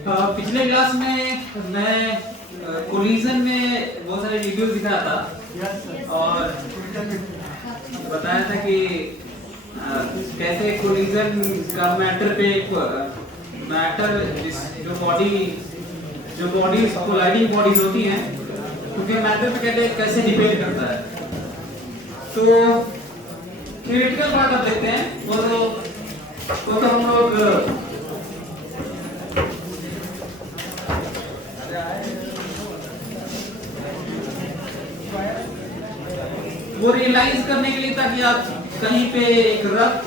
पिछले क्लास में मैं कोलिजन में बहुत सारे वीडियोस दिखाया था और बताया था कि कैसे कोलिजन का मैटर पे मैटर जो बॉडी कोलाइडिंग बॉडीज होती हैं उनके मैटर पे कैसे डिपेंड करता है। तो थ्योरेटिकल पार्ट अब देखते हैं। वो तो हम लोग वो रियलाइज करने के लिए ताकि आप कहीं पे एक रफ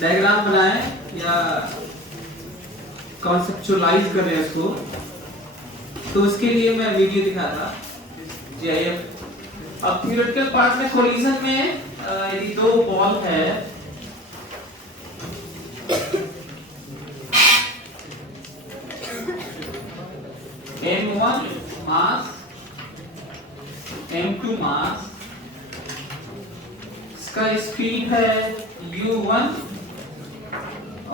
डायग्राम बनाएं या कॉन्सेप्चुअलाइज करें उसको, तो उसके लिए मैं वीडियो दिखा था जीआईएफ। अब थ्योरेटिकल पार्ट में कोलिजन में यदि दो बॉल है M1 मास M2 मास, इसका स्पीड है U1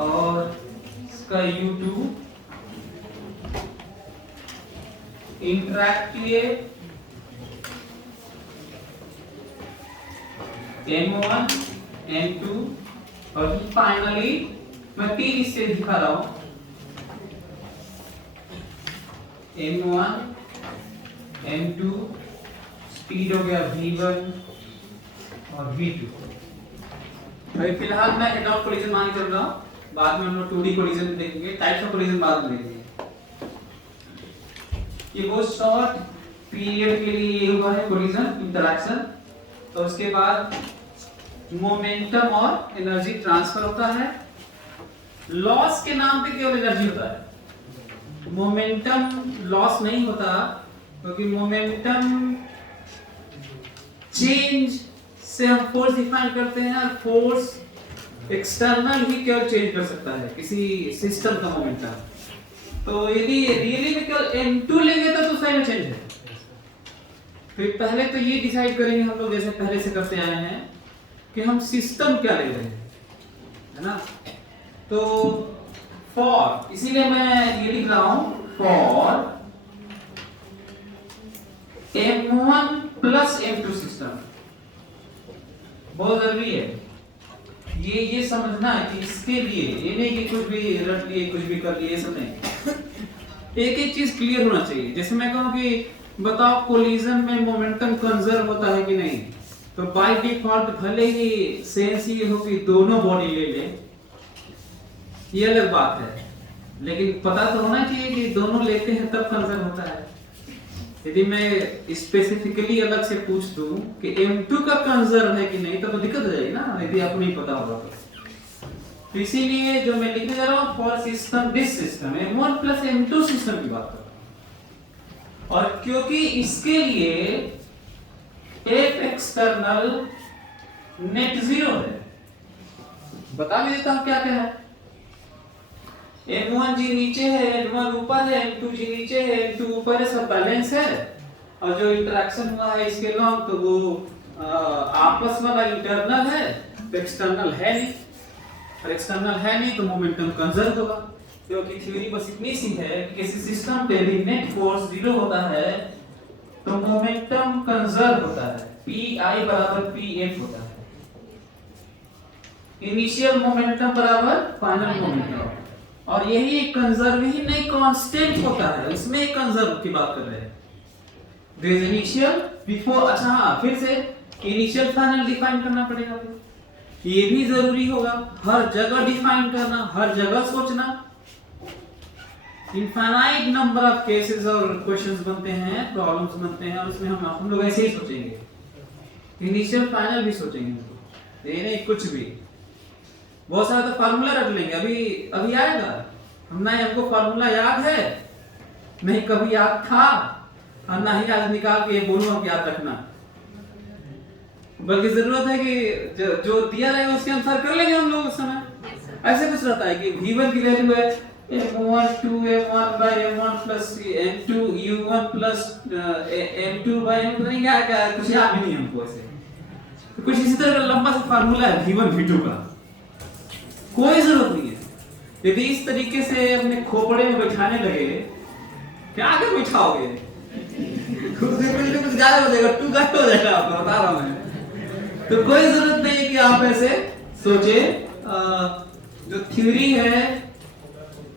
और इसका U2, इंटरैक्ट किए M1 M2 और फाइनली मैं तीन इससे दिखा रहा हूं M1 M2, स्पीड हो गया V1 और V2। अभी फिलहाल मैं हेड ऑफ कोलिजन मान कर रहा हूं, बाद में हम लोग 2D कोलिजन देखेंगे, टाइप्स ऑफ कोलिजन बाद में देखेंगे। ये बहुत शॉर्ट पीरियड के लिए हुआ है कोलिजन इंटरैक्शन। तो उसके बाद मोमेंटम और एनर्जी ट्रांसफर होता है। लॉस के नाम पे केवल एनर्जी होता है, मोमेंटम लॉस नहीं होता, क्योंकि मोमेंटम चेंज से हम फोर्स डिफाइन करते हैं और फोर्स एक्सटर्नल ही केवल चेंज कर सकता है किसी सिस्टम का मोमेंटम। तो यदि रियली में केवल m2 लेंगे तो साइन चेंज है। फिर पहले तो ये डिसाइड करेंगे हम लोग, जैसे पहले से करते आए हैं, कि हम सिस्टम क्या ले रहे हैं, है ना। तो फॉर, इसीलिए मैं ये लिख रहा हूं for M1 plus M2 system. बहुत जरूरी है ये समझना है कि इसके लिए ये नहीं कि कुछ भी रट लिए कुछ भी कर लिए, ये सब नहीं। एक एक चीज क्लियर होना चाहिए। जैसे मैं कहूं कि बताओ कोलिजन में मोमेंटम कंजर्व होता है कि नहीं, तो बाय डिफॉल्ट भले ही सेंस ये हो कि दोनों बॉडी ले ले, ये अलग बात है, लेकिन पता तो होना चाहिए कि दोनों लेते हैं तब कंजर्व होता है। यदि मैं स्पेसिफिकली अलग से पूछ दूं कि M2 का कंजर्व है कि नहीं, तो दिक्कत हो जाएगी ना, यदि आपको नहीं पता होगा तो इसीलिए जो मैं लिखने जा रहा हूं for system this system M1 plus M2 system की बात कर रहा हूं। और क्योंकि इसके लिए F एक्सटर्नल नेट जीरो है, बता भी देता हूं क्या क्या है। M1 जी नीचे है, M1 ऊपर है, M2 जी नीचे है, M2 ऊपर है, सब बैलेंस है। और जो इंटरेक्शन हुआ है इसके लॉन्ग, तो वो आपस वाला इंटरनल है, तो एक्सटर्नल है नहीं। और एक्सटर्नल है नहीं तो मोमेंटम कंजर्व होगा, क्योंकि थ्योरी बस इतनी सी है कि किसी सिस्टम पे भी नेट फोर्स जीरो होता है तो मोमेंटम कंजर्व होता है, Pi बराबर Pf होता है। इनिशियल मोमेंटम बराबर फाइनल मोमेंटम, और यही कंजर्व ही नहीं कांस्टेंट होता है, इसमें एक कंजर्व की बात कर रहे हैं। देयर इज इनिशियल बिफोर, अच्छा हाँ, फिर से इनिशियल फाइनल डिफाइन करना पड़ेगा। ये भी जरूरी होगा, हर जगह डिफाइन करना, हर जगह सोचना। इनफाइनाइट नंबर ऑफ केसेस और क्वेश्चंस बनते हैं, प्रॉब्लम्स बनते हैं, और उसमें हम लोग ऐसे ही सोचेंगे, इनिशियल फाइनल भी सोचेंगे, ये नहीं कुछ भी। बहुत सारा तो फार्मूला रख लेंगे, अभी आएगा, हम नहीं, हमको फार्मूला याद है नहीं, कभी याद था, और ना ही आज निकाल के बोलूंगा कि याद रखना। बल्कि जरूरत है कि जो दिया रहेगा उसके अनुसार कर लेंगे हम लोग उस समय। ऐसे कुछ रहता है कि V1 की वैल्यू है M1 2 M1 by M1 plus M2 U1 plus M2 by M2, नहीं क्या कुछ याद भी नहीं हमको ऐसे। तो कुछ इसी तरह का लंबा सा फार्मूला है V1 V2 का, कोई जरूरत नहीं है। यदि इस तरीके से अपने खोपड़े में बैठाने लगे, क्या आगे बैठाओगे? कुछ गायब हो जाएगा, टू गायब हो जाएगा, आपको बता रहा हूं मैं। तो कोई जरूरत नहीं है कि आप ऐसे सोचे। जो थ्योरी है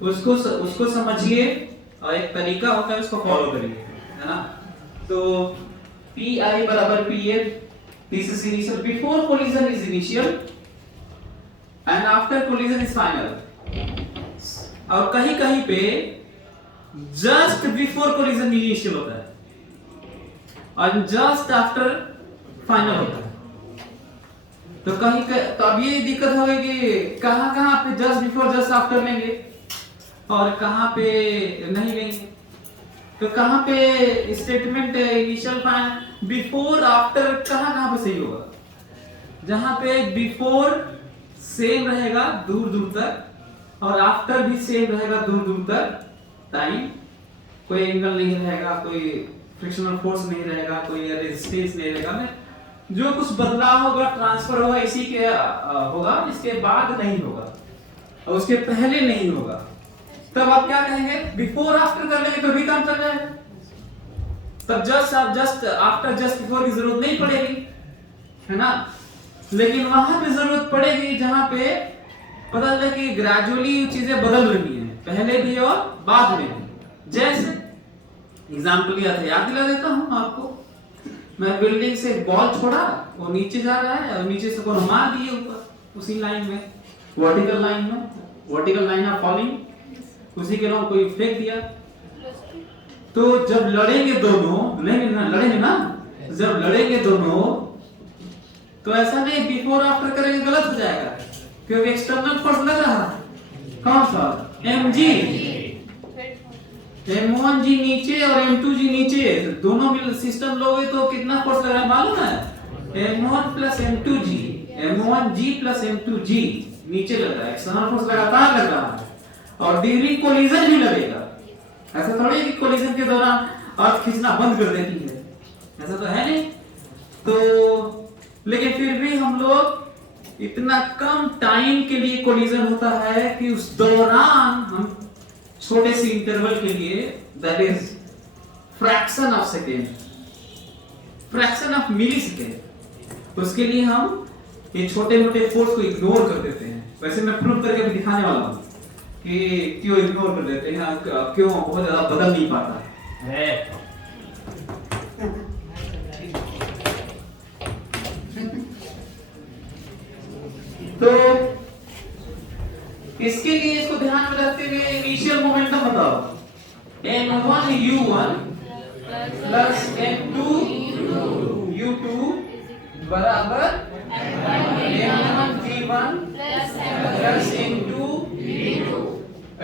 उसको समझिए और एक तरीका होता है उसको फॉलो करिए, है ना। तो PI बराबर PF, this is initial, before collision is initial and after collision is final. और कहीं कहीं पे जस्ट बिफोर कोलिजन इनिशियल होता है और जस्ट आफ्टर फाइनल होता है। तो कहीं तो अब ये दिक्कत होगी कि कहां पे जस्ट बिफोर जस्ट आफ्टर लेंगे और कहां पे नहीं लेंगे। तो कहां पे statement initial final before after कहां पे सही होगा? जहां पे बिफोर सेम रहेगा दूर दूर तक और आफ्टर भी सेम रहेगा दूर दूर तक टाइम, कोई एंगल नहीं रहेगा, कोई फ्रिक्शनल फोर्स नहीं रहेगा, कोई रेजिस्टेंस नहीं रहेगा, जो कुछ बदलाव होगा ट्रांसफर होगा इसी के होगा, इसके बाद नहीं होगा और उसके पहले नहीं होगा। तब आप क्या कहेंगे? बिफोर आफ्टर कर लेंगे तो भी काम चल जाएगा। तब जस्ट आफ्टर जस्ट बिफोर की जरूरत नहीं पड़ेगी, है ना। लेकिन वहां पे जरूरत पड़ेगी जहां पे पता चले कि ग्रेजुअली चीजें बदल रही हैं, पहले भी और बाद में भी। जैसे एग्जाम्पल लिया था, याद दिला देता हूं आपको। मैं बिल्डिंग से बॉल छोड़ा, वो नीचे जा रहा है और नीचे से कोनो मार दिए ऊपर उसी लाइन में, वर्टिकल लाइन में, वर्टिकल लाइन ऑफ फॉलिंग, उसी के नाम कोई फेंक दिया। तो जब लड़ेंगे दोनों, लड़ेंगे ना, जब लड़ेंगे दोनों तो ऐसा नहीं बिफोर आफ्टर करेंगे गलत हो जाएगा, क्योंकि एक्सटर्नल फोर्स लग रहा है। कौन सा? mg, m1g नीचे और m2g नीचे, दोनों मिल सिस्टम लोगे तो कितना फोर्स लग रहा है मालूम है? m1 plus m2g, m1g plus m2g नीचे लग रहा है, एक्सटर्नल फोर्स लगातार लग रहा है और ड्यूरिंग कोलिजन भी लगेगा। ऐसा थोड़ी है कि कोलिजन के दौरान अर्थ खींचना बंद कर देती है, ऐसा तो है नहीं। तो लेकिन फिर भी हम लोग इतना कम टाइम के लिए कोलिजन होता है कि उस दौरान हम छोटे से इंटरवल के लिए, that is fraction of second, fraction of millisecond, उसके लिए हम ये छोटे मोटे फोर्स को इग्नोर कर देते हैं। वैसे मैं प्रूव करके भी दिखाने वाला हूं कि क्यों इग्नोर कर देते हैं, क्यों बहुत ज्यादा बदल नहीं पाता है। तो इसके लिए इसको ध्यान में रखते हुए इनिशियल मोमेंटम बताओ। m1 u1 plus m2 u2 बराबर m1 v1 plus m2 v2।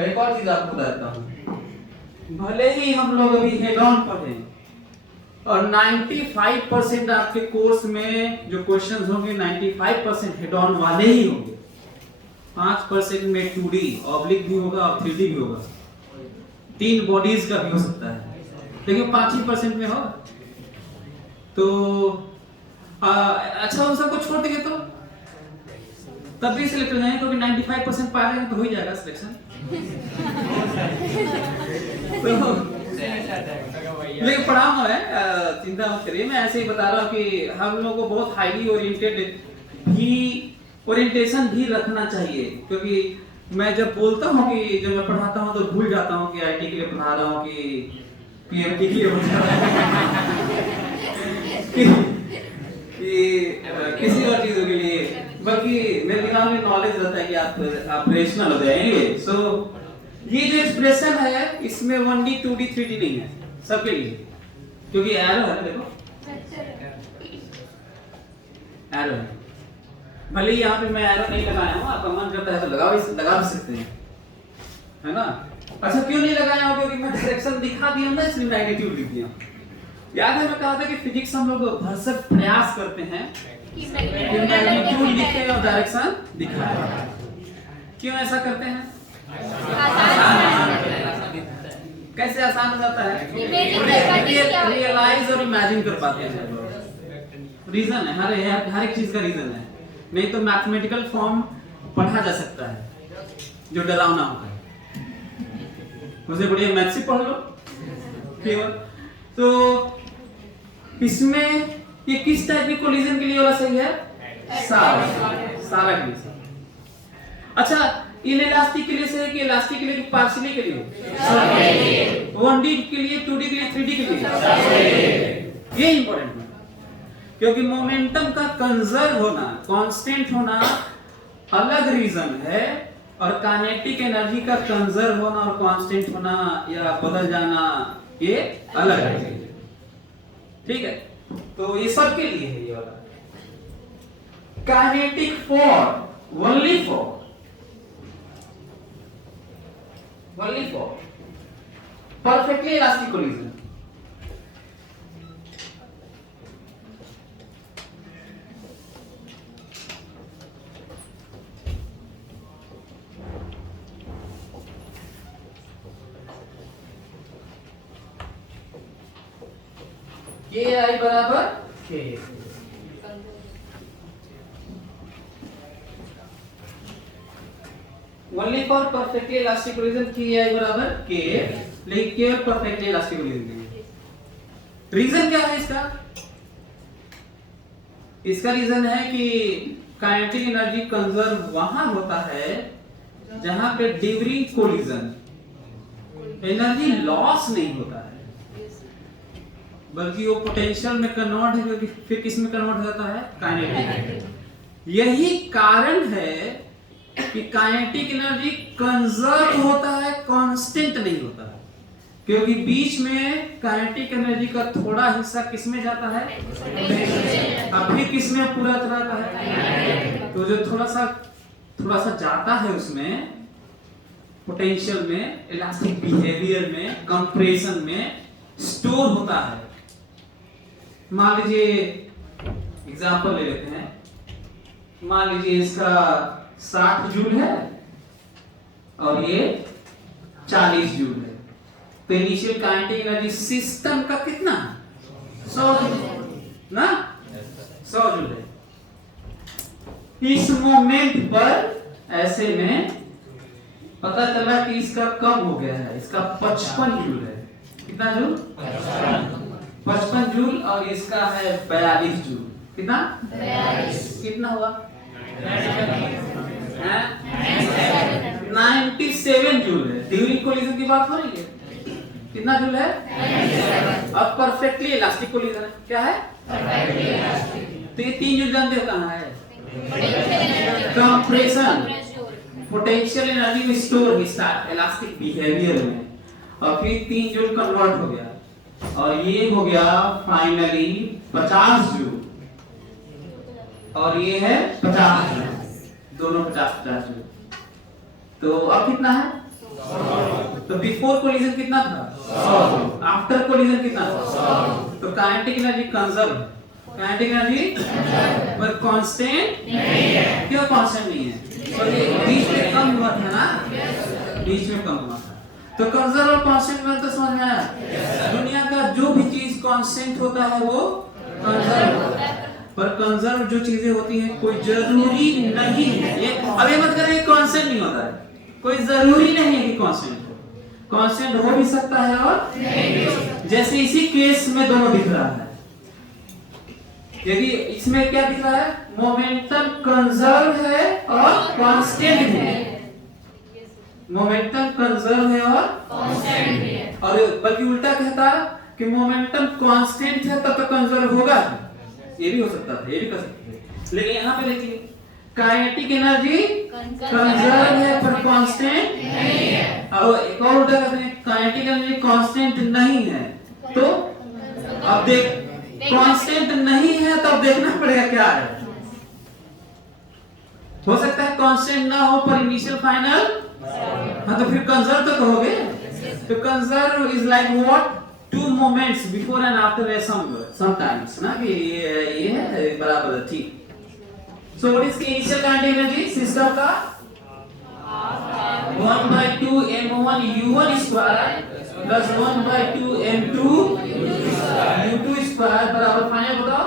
एक और चीज आपको बताता हूं, भले ही हम लोग अभी हेड ऑन पढ़े और 95% आपके कोर्स में जो क्वेश्चंस होंगे 95% हेड ऑन वाले ही होंगे, 5% में 2D ऑब्लिक भी होगा और 3D भी होगा, 3 बॉडीज का भी हो सकता है, लेकिन 5% में होगा। तो अच्छा उन सबको छोड़ देंगे तो तब भी सिलेक्ट हो जाएंगे, क्योंकि 95% पा जाएंगे तो हो ही जाएगा सिलेक्शन। लेकिन पढ़ाऊंगा मैं, चिंता मत करिए। मैं ऐसे ही बता रहा हूँ कि हम लोगों को बहुत हाईली ओरिएंटेशन भी रखना चाहिए, क्योंकि मैं जब बोलता हूँ कि जब मैं पढ़ाता हूँ तो भूल जाता हूँ कि आईटी के लिए पढ़ा रहा हूँ कि पीएमटी के लिए पढ़ा रहा हूँ कि किसी और चीजों के लिए, बल्कि मेरे दिमाग में नॉलेज रहता है कि आप ऑपरेशनल हो जाए। एनीवे, सो ये जो एक्सप्रेशन है इसमें 1D 2D 3D नहीं है सबके लिए, क्योंकि एरो है, देखो एरो है। भले ही यहाँ पे मैं एरो नहीं लगाया हूँ, आपका मन करता है तो लगा भी सकते हैं, है ना। अच्छा क्यों नहीं लगाया हूँ? क्योंकि मैं डायरेक्शन दिखा दिया ना, इसलिए मैग्नीट्यूड लिख दिया। याद है मैं कहा था कि फिजिक्स हम लोग भरसक प्रयास करते हैं कि मैग्नीट्यूड लिखें और डायरेक्शन दिखाएं। क्यों ऐसा करते हैं? कैसे आसान हो जाता है? रियलाइज और इमेजिन कर पाते हैं। रीजन है, हर एक चीज का रीजन है, नहीं तो मैथमेटिकल फॉर्म पढ़ा जा सकता है। जो डरावना होता है। मुझे बढ़िया मैथ से पढ़ लो केवल। तो इसमें ये किस टाइप के कोलिजन के लिए वाला सही है? सारा के लिए सही। अच्छा, इनइलास्टिक के लिए सही है कि इलास्टिक के लिए कि पार्शियली के लिए? 1D के लिए, 2D के लिए, 3D के लिए? ये इंपॉर्टेंट है, क्योंकि मोमेंटम का कंजर्व होना, कांस्टेंट होना अलग रीजन है, और काइनेटिक एनर्जी का कंजर्व होना और कांस्टेंट होना या बदल जाना ये अलग है। ठीक है, तो ये सब के लिए है ये वाला। Kinetic for only for perfectly elastic collision. KI बराबर K। Only for perfectly elastic collision KI बराबर K, लेकिन केवल परफेक्टली इलास्टिक कोलिजन के लिए। रीजन क्या है इसका? इसका रीजन है कि काइनेटिक एनर्जी कंजर्व वहां होता है जहां पे ड्यूरिंग कोलिजन एनर्जी लॉस नहीं होता है, बल्कि वो पोटेंशियल में कन्वर्ट है, फिर किस में कन्वर्ट हो जाता है? काइनेटिक। यही कारण है कि काइनेटिक एनर्जी कंजर्व होता है, कांस्टेंट नहीं होता है, क्योंकि बीच में काइनेटिक एनर्जी का थोड़ा हिस्सा किसमें जाता है? अभी किसमें पूरा जाता है? तो जो थोड़ा सा जाता है उसमें पोटेंशियल में, इलास्टिक बिहेवियर में, कंप्रेशन में स्टोर होता है। मान लीजिए एग्जांपल ले लेते हैं, मान लीजिए इसका 60 जूल है और ये 40 जूल है, तो इनिशियल काइनेटिक एनर्जी सिस्टम का कितना? 100 जूल ना, 100 जूल है। इस मोमेंट पर ऐसे में पता चला कि इसका कम हो गया है, इसका 55 जूल है। कितना जूल? 55 जूल, और इसका है 42 जूल। कितना? 42। कितना हुआ? 97 जूल है। ड्यूरिंग कोलिजन की बात हो रही है। कितना जूल है? 97। अब परफेक्टली इलास्टिक कोलिजन है। क्या है? Perfectly elastic. तो ये 3 जूल जानते हो कहां है? कंप्रेशन, पोटेंशियल एनर्जी में स्टोर हिस्सा इलास्टिक बिहेवियर में, और फिर 3 जूल कन्वर्ट हो गया, और ये हो गया फाइनली 50 जूल, और ये है 50 जूल, दोनों 50 जूल। तो अब कितना है? 100। तो बिफोर कोलिजन कितना था? 100। आफ्टर कोलिजन कितना था? 100। तो kinetic energy conserve, kinetic energy पर कांस्टेंट नहीं है। क्यों कांस्टेंट नहीं है? तो ये बीच में कम हुआ था ना, बीच में कम हुआ था। तो कंजर्व और कांस्टेंट में तो समझ में आया। दुनिया का जो भी चीज कांस्टेंट होता है वो कंजर्व होता है, पर कंजर्व जो चीजें होती हैं कोई जरूरी नहीं है। ये अब ये मत करें कांस्टेंट नहीं होता है, कोई जरूरी नहीं है कि कांस्टेंट हो। कांस्टेंट हो भी सकता है और नहीं भी हो सकता है। जैसे इसी केस में दोनों दिख रहा है। यदि इसमें क्या दिख रहा है? मोमेंटम कंजर्व है और कांस्टेंट है। मोमेंटम कंजर्व है और कांस्टेंट भी है, और बल्कि उल्टा कहता है कि मोमेंटम कांस्टेंट है तब तक कंजर्व होगा। ये भी हो सकता था, ये भी कर सकते थे, लेकिन यहाँ पे देखिए काइनेटिक एनर्जी कंजर्व है पर कांस्टेंट नहीं है, और एक और उल्टा कहते हैं काइनेटिक एनर्जी कांस्टेंट नहीं है। तो अब देख, कांस्टेंट नहीं है तब देखना पड़ेगा क्या है। हो सकता है कांस्टेंट ना हो पर इनिशियल फाइनल, हाँ, तो फिर कंजर्व तो कहोगे। तो conserve is like what? Two moments before and after sometimes ना, कि ये है बराबर, ठीक। So what is the initial kinetic energy system का? 1/2 m1 u1 square plus 1/2 m2 u2 square बराबर फाइनल बताओ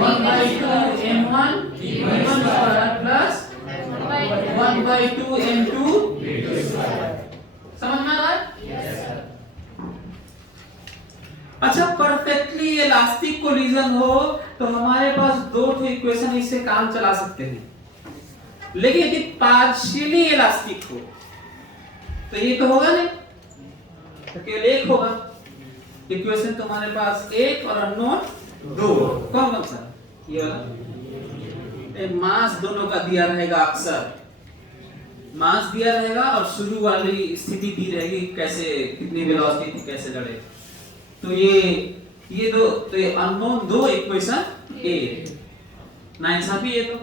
1/2 m1 u1 square plus 1/2 m2 समझ में आ रहा है? अच्छा, परफेक्टली इलास्टिक कोलिजन हो तो हमारे पास दो इक्वेशन इससे काम चला सकते हैं, लेकिन यदि पार्शियली इलास्टिक हो तो ये तो होगा नहीं, तो केवल एक होगा। इक्वेशन तुम्हारे पास एक और अननोन दो, कौन कौन सा? ये वाला। मास दोनों का दिया रहेगा, अक्सर मास दिया रहेगा और शुरू वाली स्थिति दी रहेगी, कैसे कितनी वेलोसिटी थी, कैसे लड़े। तो ये दो, तो ये अननोन दो इक्वेशन ए ना इंसाफी, ये तो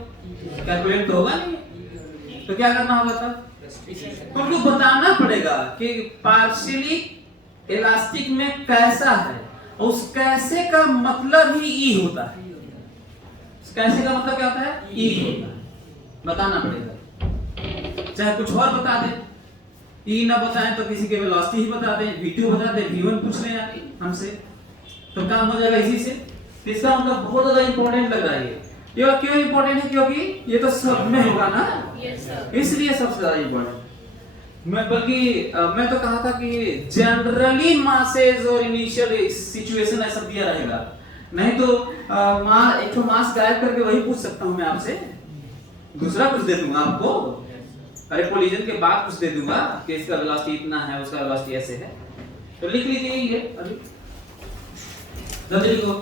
कैलकुलेट तो होगा नहीं, तो क्या करना होगा तब? उनको बताना पड़ेगा कि पार्शियली इलास्टिक में कैसा है, उस कैसे का मतलब ही ई होता है। कैसे का मतलब क्या होता है? ई होता है, बताना पड़ेगा। चाहे कुछ और बता दे, ई ना बताएं तो किसी के वेलोसिटी ही बता दें, v2 बता दें, v1 पूछ लें हमसे, तो काम हो जाएगा इसी से। इसका मतलब बहुत ज्यादा इंपॉर्टेंट लग रहा है ये क्यों इंपॉर्टेंट है? क्योंकि ये तो सब में होगा ना, इसलिए सबसे ज्यादा इंपॉर्टेंट। मैं तो कहा था कि जनरली मासेस और इनिशियल सिचुएशन ऐसा दिया रहेगा, नहीं तो एक तो मास गायब करके वही पूछ सकता हूं मैं आपसे, दूसरा कुछ दे दूंगा आपको। अरे कोलिजन के बाद कुछ दे दूंगा कि इसका वेलोसिटी इतना है, उसका वेलोसिटी ऐसे है, तो लिख लीजिए ये अभी जल्दी लिखो।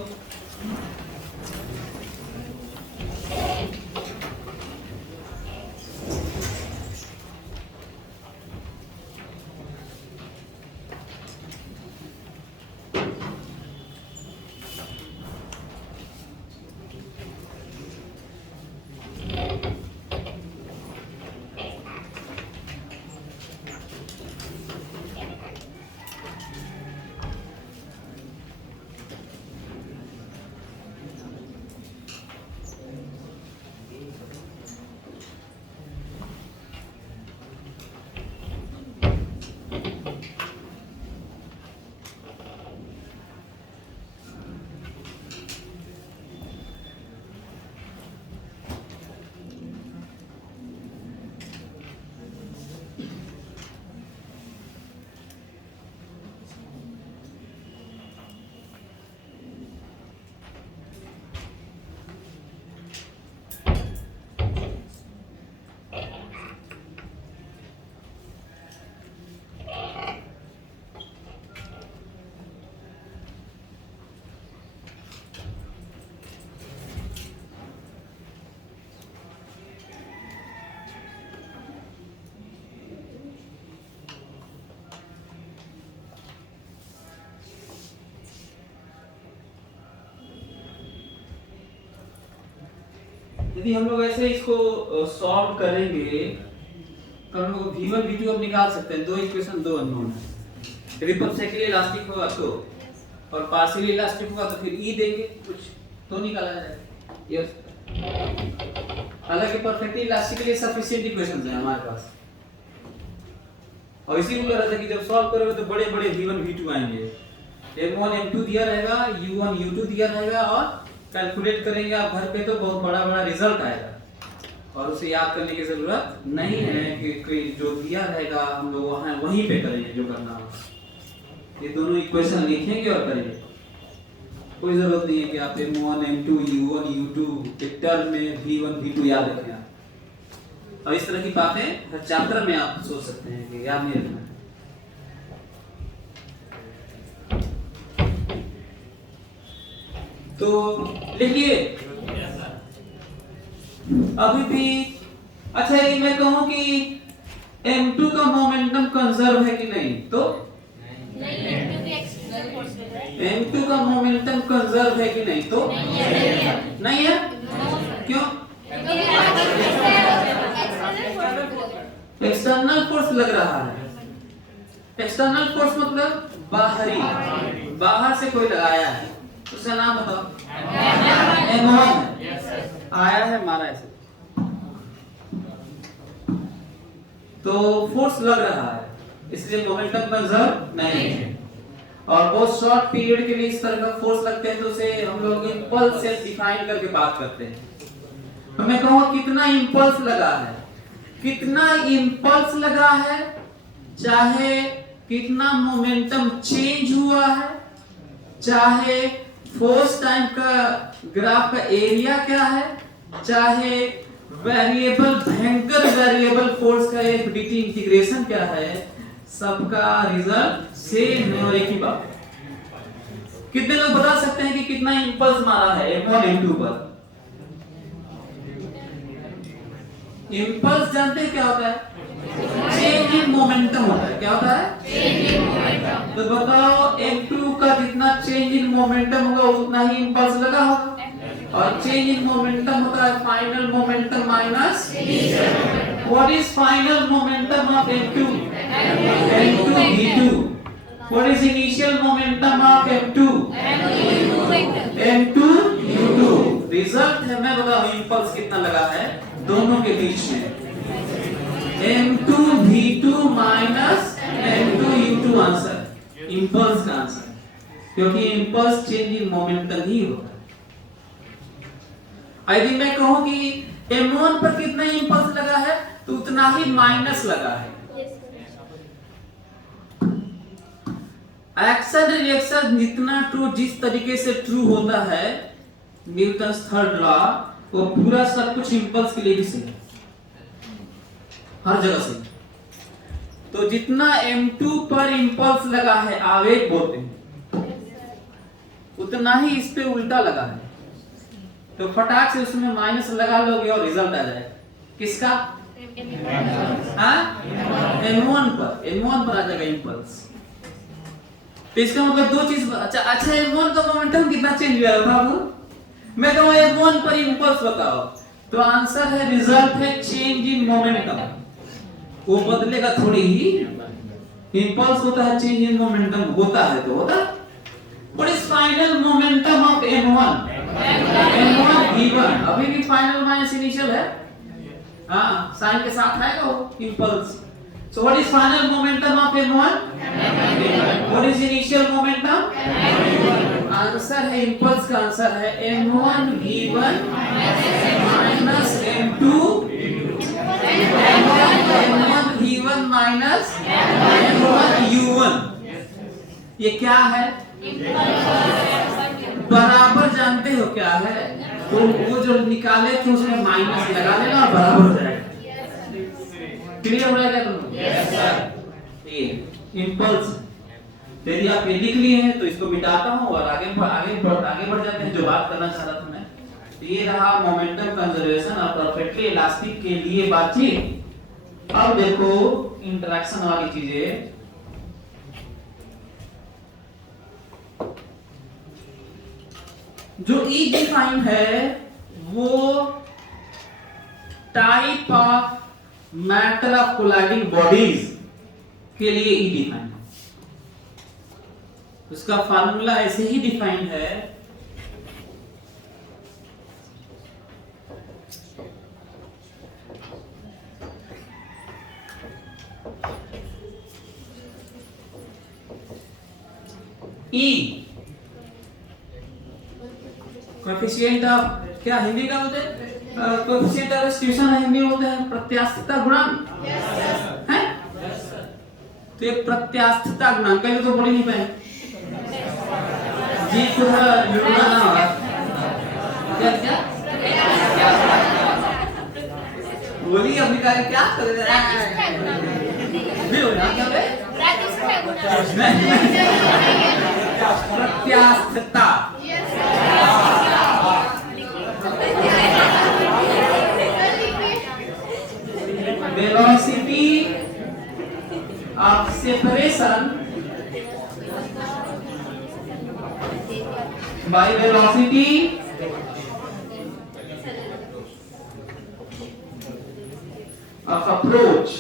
यदि हम लोग ऐसे इसको सॉल्व करेंगे तो हम लोग v1 v2 अब निकाल सकते हैं, दो इक्वेशन दो अननोन है। यदि परफेक्टली इलास्टिक होगा तो, और पार्शियली इलास्टिक होगा तो फिर ई देंगे कुछ तो निकाला जाएगा। यस, हालांकि परफेक्टली इलास्टिक के लिए सफिशिएंट इक्वेशंस हैं हमारे पास, और इसी को कह रहा था कि जब सॉल्व करोगे तो बड़े बड़े v1 v2 आएंगे, m1 m2 दिया रहेगा, u1 u2 दिया रहेगा, और कैलकुलेट करेंगे आप घर पे तो बहुत बड़ा बड़ा रिजल्ट आएगा, और उसे याद करने की जरूरत नहीं है कि कोई जो दिया रहेगा हम लोग वहां वहीं पे करेंगे जो करना हो। ये दोनों इक्वेशन लिखेंगे और करेंगे, कोई जरूरत नहीं है कि आप m1 m2 u1 u2 के टर्म में v1 v2 याद रखें आप। और इस तरह की बातें हर चैप्टर में आप सोच सकते हैं कि याद नहीं रखना। तो लिखिए अभी भी। अच्छा, ये मैं कहूं कि m2 का मोमेंटम कंजर्व है कि नहीं, तो m2 का मोमेंटम कंजर्व है कि नहीं, तो नहीं है। क्यों? एक्सटर्नल फोर्स लग रहा है। एक्सटर्नल फोर्स मतलब बाहरी, बाहर से कोई लगाया है, उसका नाम बताओ। M1 आया है मारा ऐसे, तो फोर्स लग रहा है, इसलिए मोमेंटम कंजर्व नहीं है। और बहुत शॉर्ट पीरियड के लिए इस तरह का फोर्स लगते हैं तो उसे हम लोग इंपल्स से डिफाइन करके बात करते हैं। तो मैं कहूँगा कितना इंपल्स लगा है, कितना इंपल्स लगा है, चाहे कितना मोमेंटम चेंज हुआ है, चाहे फोर्स टाइम का ग्राफ का एरिया क्या है, चाहे वेरिएबल भयंकर वेरिएबल फोर्स का एक dt इंटीग्रेशन क्या है, सबका रिजल्ट सेम है और एक ही बात है। कितने लोग बता सकते हैं कि कितना इंपल्स मारा है M1 M2 पर? इंपल्स जानते हैं क्या होता है? चेंज इन मोमेंटम होता है। क्या होता है? Change in momentum. तो बताओ M2 का जितना चेंज इन मोमेंटम होगा उतना ही इंपल्स लगा होगा, और चेंज इन मोमेंटम होता है final momentum minus what is final momentum of M2? M2 v2। What is initial momentum of M2? M2 u2। Result है, मैं बताऊं इंपल्स कितना लगा है दोनों के बीच में, M2 v2 minus M2 u2 answer, impulse का आंसर, क्योंकि इंपल्स चेंज इन मोमेंटम ही होता है। यदि मैं कहूं कि M1 पर कितना इंपल्स लगा है तो उतना ही माइनस लगा है। एक्शन रिएक्शन जितना ट्रू, जिस तरीके से ट्रू होता है न्यूटन थर्ड लॉ, वो पूरा सब कुछ इंपल्स के लिए भी सही है, हर जगह से। तो जितना M2 पर इंपल्स लगा है, आवेग बोलते हैं, उतना ही इस पे उल्टा लगा है। तो फटाक से उसमें माइनस लगा लोगे और रिजल्ट आ जाएगा। किसका? हाँ? M1 पर आ जाएगा इंपल्स। तो इसका मतलब दो चीज। अच्छा M1 का मोमेंटम कितना चेंज हुआ है बाबू? मैं कहूँ M1 पर इंपल्स बताओ, तो आंसर है, रिजल्ट है चेंज इन मोमेंटम। वो बदलेगा थोड़ी ही, इंपल्स होता है चेंज इन मोमेंटम होता है तो होता। What is final momentum of M1? M1 v1। अभी भी फाइनल माइनस इनिशियल है, हाँ साइन के साथ आएगा वो impulse. So what is final momentum of M1? What is initial momentum? Answer है, इंपल्स का आंसर है M1 v1 minus M2 M1 v1 minus M1 u1। ये क्या है? बराबर जानते हो क्या है? तो वो जो निकाले थे उसमें माइनस लगा लेना और बराबर हो जाएगा। क्लियर हो रहा है क्या तुमको? Yes sir. ये इंपल्स यदि आप ये लिख लिए हैं तो इसको मिटाता हूं और आगे बढ़ जाते हैं जो बात करना चाह रहा था मैं। तो ये रहा मोमेंटम कंजर्वेशन और परफेक्टली इलास्टिक के लिए बातचीत। अब देखो इंटरेक्शन वाली चीजें। जो ई डिफाइन है वो type of matter of colliding bodies के लिए ई डिफाइन है। उसका फार्मूला ऐसे ही डिफाइन है, ई कोएफिशिएंट ऑफ, क्या हिंदी का बोलते हैं? कोएफिशिएंट ऑफ सब्स्टिट्यूशन हिंदी में बोलते हैं प्रत्यास्थता गुणांक। है? तो ये प्रत्यास्थता गुणांक कहीं तो बोल नहीं पाए जी, थोड़ा जुड़ना होगा। क्या क्या बोली अपनी कार्य क्या कर रहा है? नहीं हो रहा क्या बे? प्रत्यास्थता velocity of separation by velocity of approach.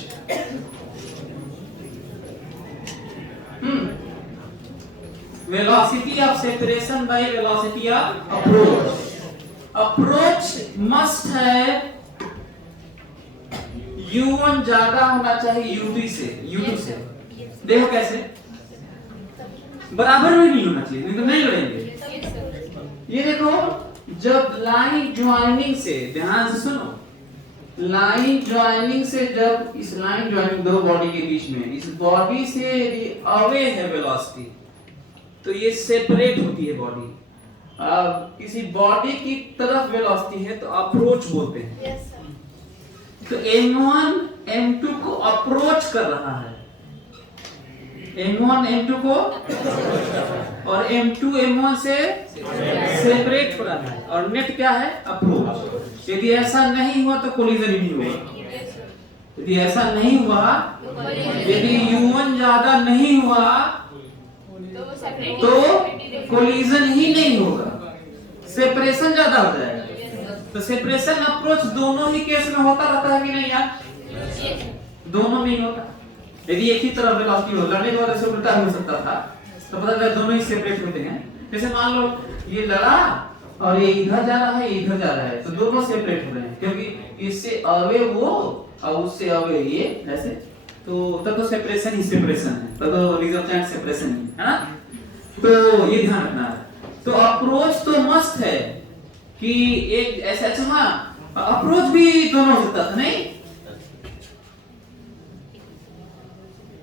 Velocity of separation by velocity of approach. Approach must have u1 ज्यादा होना चाहिए u2 से। देखो कैसे, बराबर में नहीं होना चाहिए, नहीं तो नहीं लड़ेंगे। ये देखो जब लाइन ज्वाइनिंग से, ध्यान से सुनो, लाइन ज्वाइनिंग से, जब इस लाइन ज्वाइनिंग दो बॉडी के बीच में, इस बॉडी से यदि अवे है वेलोसिटी, तो ये सेपरेट होती है बॉडी। अब किसी बॉडी की तरफ वेलोसिटी है तो अप्रोच बोलते हैं। Yes sir. तो M1 M2 को अप्रोच कर रहा है, M1 M2 को, और M2 M1 से सेपरेट हो रहा है, और नेट क्या है? अप्रोच। यदि ऐसा नहीं हुआ तो कोलिजन ही नहीं हुआ। Yes sir. यदि ऐसा नहीं हुआ, यदि U1 ज्यादा नहीं हुआ तो सेपरेट तो कोलिजन ही नहीं होगा, सेपरेशन ज्यादा हो जाएगा। तो सेपरेशन अप्रोच दोनों ही केस में होता रहता है कि नहीं यार? दोनों में ही होता। यदि एक ही तरफ वेलोसिटी हो, लड़ने के बाद ऐसे उल्टा हो सकता था, तो पता चला दोनों ही सेपरेट होते हैं। जैसे मान लो ये लड़ा और ये इधर जा रहा है, इधर जा रहा है, तो दोनों सेपरेट हो रहे हैं, क्योंकि इससे अवे वो और उससे अवे ये, ऐसे। तो तब तो सेपरेशन ही सेपरेशन है, तब तो रिजल्टेंट सेपरेशन ही है ना। तो ये ध्यान रखना है। तो अप्रोच तो मस्त है कि एक ऐसा, अच्छा हाँ, अप्रोच भी दोनों हो सकता था नहीं?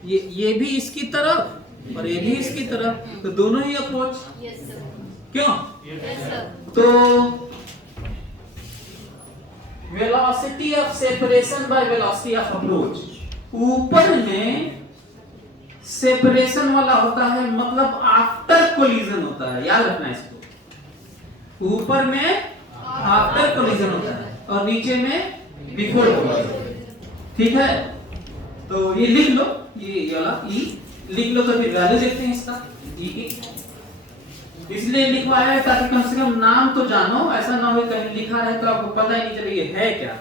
ये भी इसकी तरफ और ये भी इसकी तरफ, तो दोनों ही अप्रोच। Yes sir. क्यों? Yes sir. तो velocity of separation by velocity of approach, ऊपर में सेपरेशन वाला होता है, मतलब आफ्टर कोलिजन होता है, याद रखना इसको। ऊपर में आफ्टर कोलिजन होता है और नीचे में बिफोर कोलिजन, ठीक है? तो ये लिख लो, ये वाला ई लिख लो, तो फिर वैल्यू देखते हैं इसका। ई इसलिए लिखवाया है ताकि कम से कम नाम तो जानो, ऐसा ना हो कहीं लिखा है तो आपको पता ही नहीं चले ये है क्या।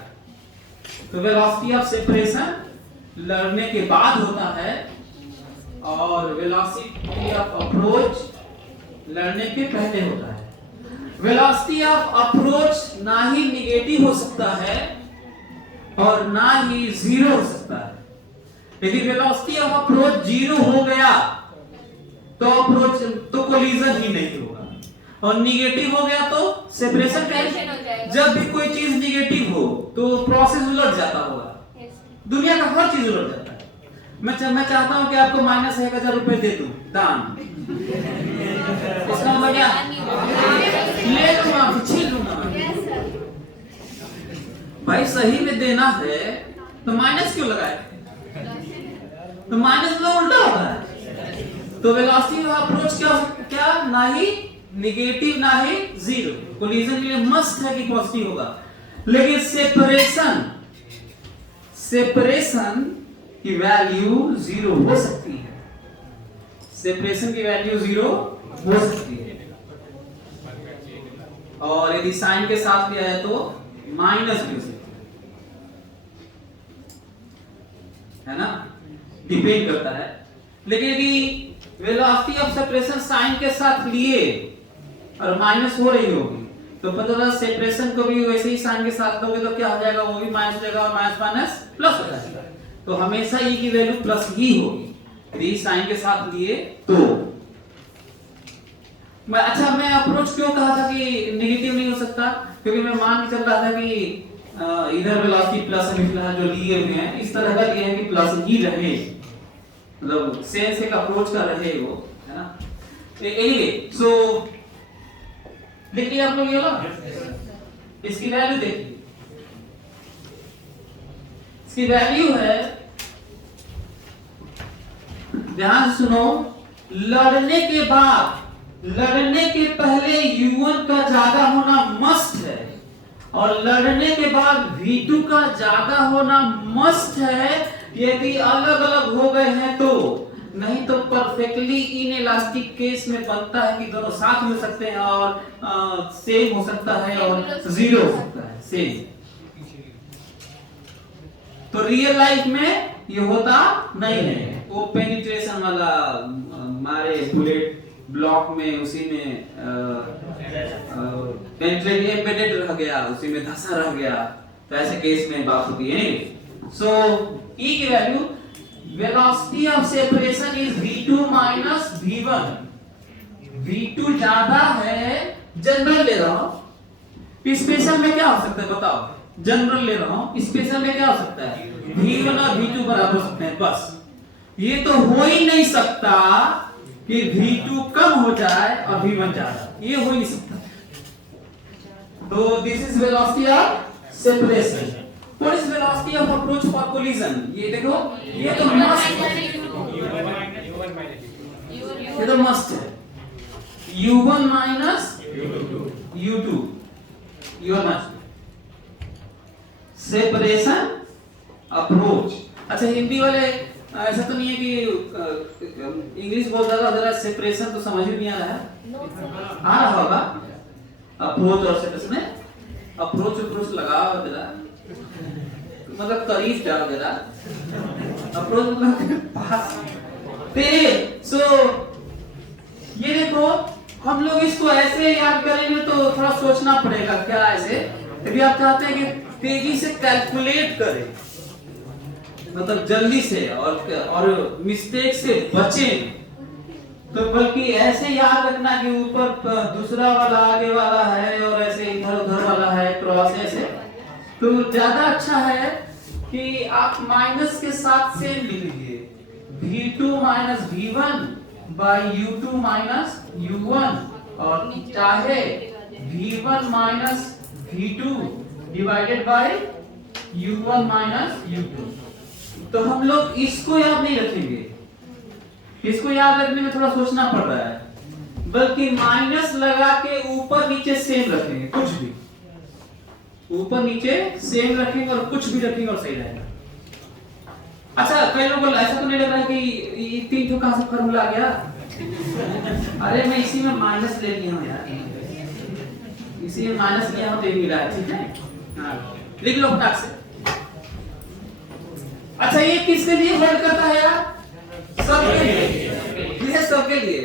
तो वेलोसिटी ऑफ सेपरेशन लड़ने के बाद होता है, और वेलोसिटी ऑफ अप्रोच लड़ने के पहले होता है। वेलोसिटी ऑफ अप्रोच ना ही निगेटिव हो सकता है और ना ही जीरो हो सकता है। यदि वेलोसिटी ऑफ अप्रोच जीरो हो गया तो अप्रोच तो कोलिजन ही नहीं होगा, और निगेटिव हो गया तो सेपरेशन का। जब भी कोई चीज निगेटिव हो तो प्रोसेस उलट जाता होगा, दुनिया का हर चीज उलट जाता है। मैं चाहता हूं कि आपको -1000 रुपए दे दूं दान, इसका मतलब क्या? ले लूंगा, छीन लूंगा। भाई सही में देना है तो माइनस क्यों लगाए? तो माइनस में उल्टा होता है। तो वेलोसिटी ऑफ अप्रोच क्या ना ही नेगेटिव ना ही जीरो, कोलिजन के लिए मस्ट है कि पॉजिटिव होगा। लेकिन सेपरेशन की वैल्यू जीरो हो सकती है, सेपरेशन की वैल्यू जीरो हो सकती है, और यदि साइन के साथ लिया है तो माइनस भी हो सकती है ना, डिपेंड करता है। लेकिन यदि वेलोसिटी ऑफ सेपरेशन साइन के साथ लिए और माइनस हो रही होगी तो पता चला सेपरेशन को भी वैसे ही साइन के साथ दोगे तो क्या हो जाएगा? वो भी माइनस हो जाएगा, और माइनस माइनस प्लस हो जाएगा। तो हमेशा ई की वैल्यू प्लस ही होगी यदि साइन के साथ लिए तो। अच्छा, मैं अप्रोच क्यों कहा था कि नेगेटिव नहीं हो सकता? क्योंकि मैं मान के चल रहा था कि इधर वेलोसिटी प्लस है, जो लिए हुए हैं इस तरह का लिए हैं कि प्लस ही रहे, मतलब सेंस एक अप्रोच का रहे वो, है ना। एनीवे, सो लिख लिया आप लोग ये वाला? इसकी वैल्यू देखिए, इसकी वैल्यू है, ध्यान से सुनो, लड़ने के बाद, लड़ने के पहले U1 का ज्यादा होना मस्ट है, और लड़ने के बाद V2 का ज्यादा होना मस्ट है। यदि अलग अलग हो गए हैं तो, नहीं तो परफेक्टली इनइलास्टिक केस में बनता है कि दोनों साथ मिल सकते हैं और सेम हो सकता है और जीरो हो सकता है, सेम। तो रियल लाइफ में ये होता नहीं है। वो पेनिट्रेशन वाला मारे बुलेट ब्लॉक में, उसी में पेनिट्रेट एम्बेडेड रह गया, उसी में धंसा रह गया, तो ऐसे केस में बात होती है। सो ई की value, velocity of separation is v2 minus v1। v2 ज्यादा है, जनरल ले रहा हूं, स्पेशल में क्या हो सकता है बताओ? जनरल ले रहा हूं, स्पेशल में क्या हो सकता है, V1 और V2 बराबर हो सकते हैं बस। ये तो हो ही नहीं सकता कि V2 कम हो जाए और V1 ज्यादा, ये हो ही नहीं सकता। तो this is velocity of separation. What is velocity of approach for collision? ये देखो, ये तो मस्त है, ये तो मस्त है। U1 minus U2, U1 separation approach. अच्छा हिंदी वाले ऐसा तो नहीं है कि इंग्लिश बहुत ज्यादा जरा सेपरेशन तो समझ ही नहीं आ रहा है, आ रहा होगा अप्रोच और सेपरेशन में। अप्रोच लगाओ जरा, मतलब करीब जाओ जरा, अप्रोच मतलब पास तेरे। सो ये देखो, हम लोग इसको ऐसे याद करेंगे तो थोड़ा सोचना पड़ेगा क्या ऐसे। यदि आप चाहते हैं कि तेजी से कैलकुलेट करें, मतलब जल्दी से और मिस्टेक से बचें, तो बल्कि ऐसे याद रखना कि ऊपर दूसरा वाला आगे वाला है और ऐसे इधर उधर वाला है, क्रॉस ऐसे, तो ज्यादा अच्छा है कि आप माइनस के साथ सेम लिख लीजिए, V2 minus V1 bye U2 minus U1, और चाहे V1 minus V2 divided by U1 minus U2। तो हम लोग इसको याद नहीं रखेंगे, इसको याद रखने में थोड़ा सोचना पड़ रहा है, बल्कि माइनस लगा के ऊपर नीचे सेम रखेंगे, कुछ भी ऊपर नीचे सेम रखेंगे और कुछ भी रखेंगे और सही रहेगा। अच्छा कई लोगों को ऐसा तो नहीं लग रहा है कि ये 3 तो कहां से फॉर्मूला आ गया? अरे मैं इसी में माइनस ले लिया हूं यार, इसी में माइनस लिया हूं तो ये मिला है, ठीक है? हां लिख लो फटाक से। अच्छा ये किसके लिए वर्ड करता है यार? सबके लिए, ये सबके लिए।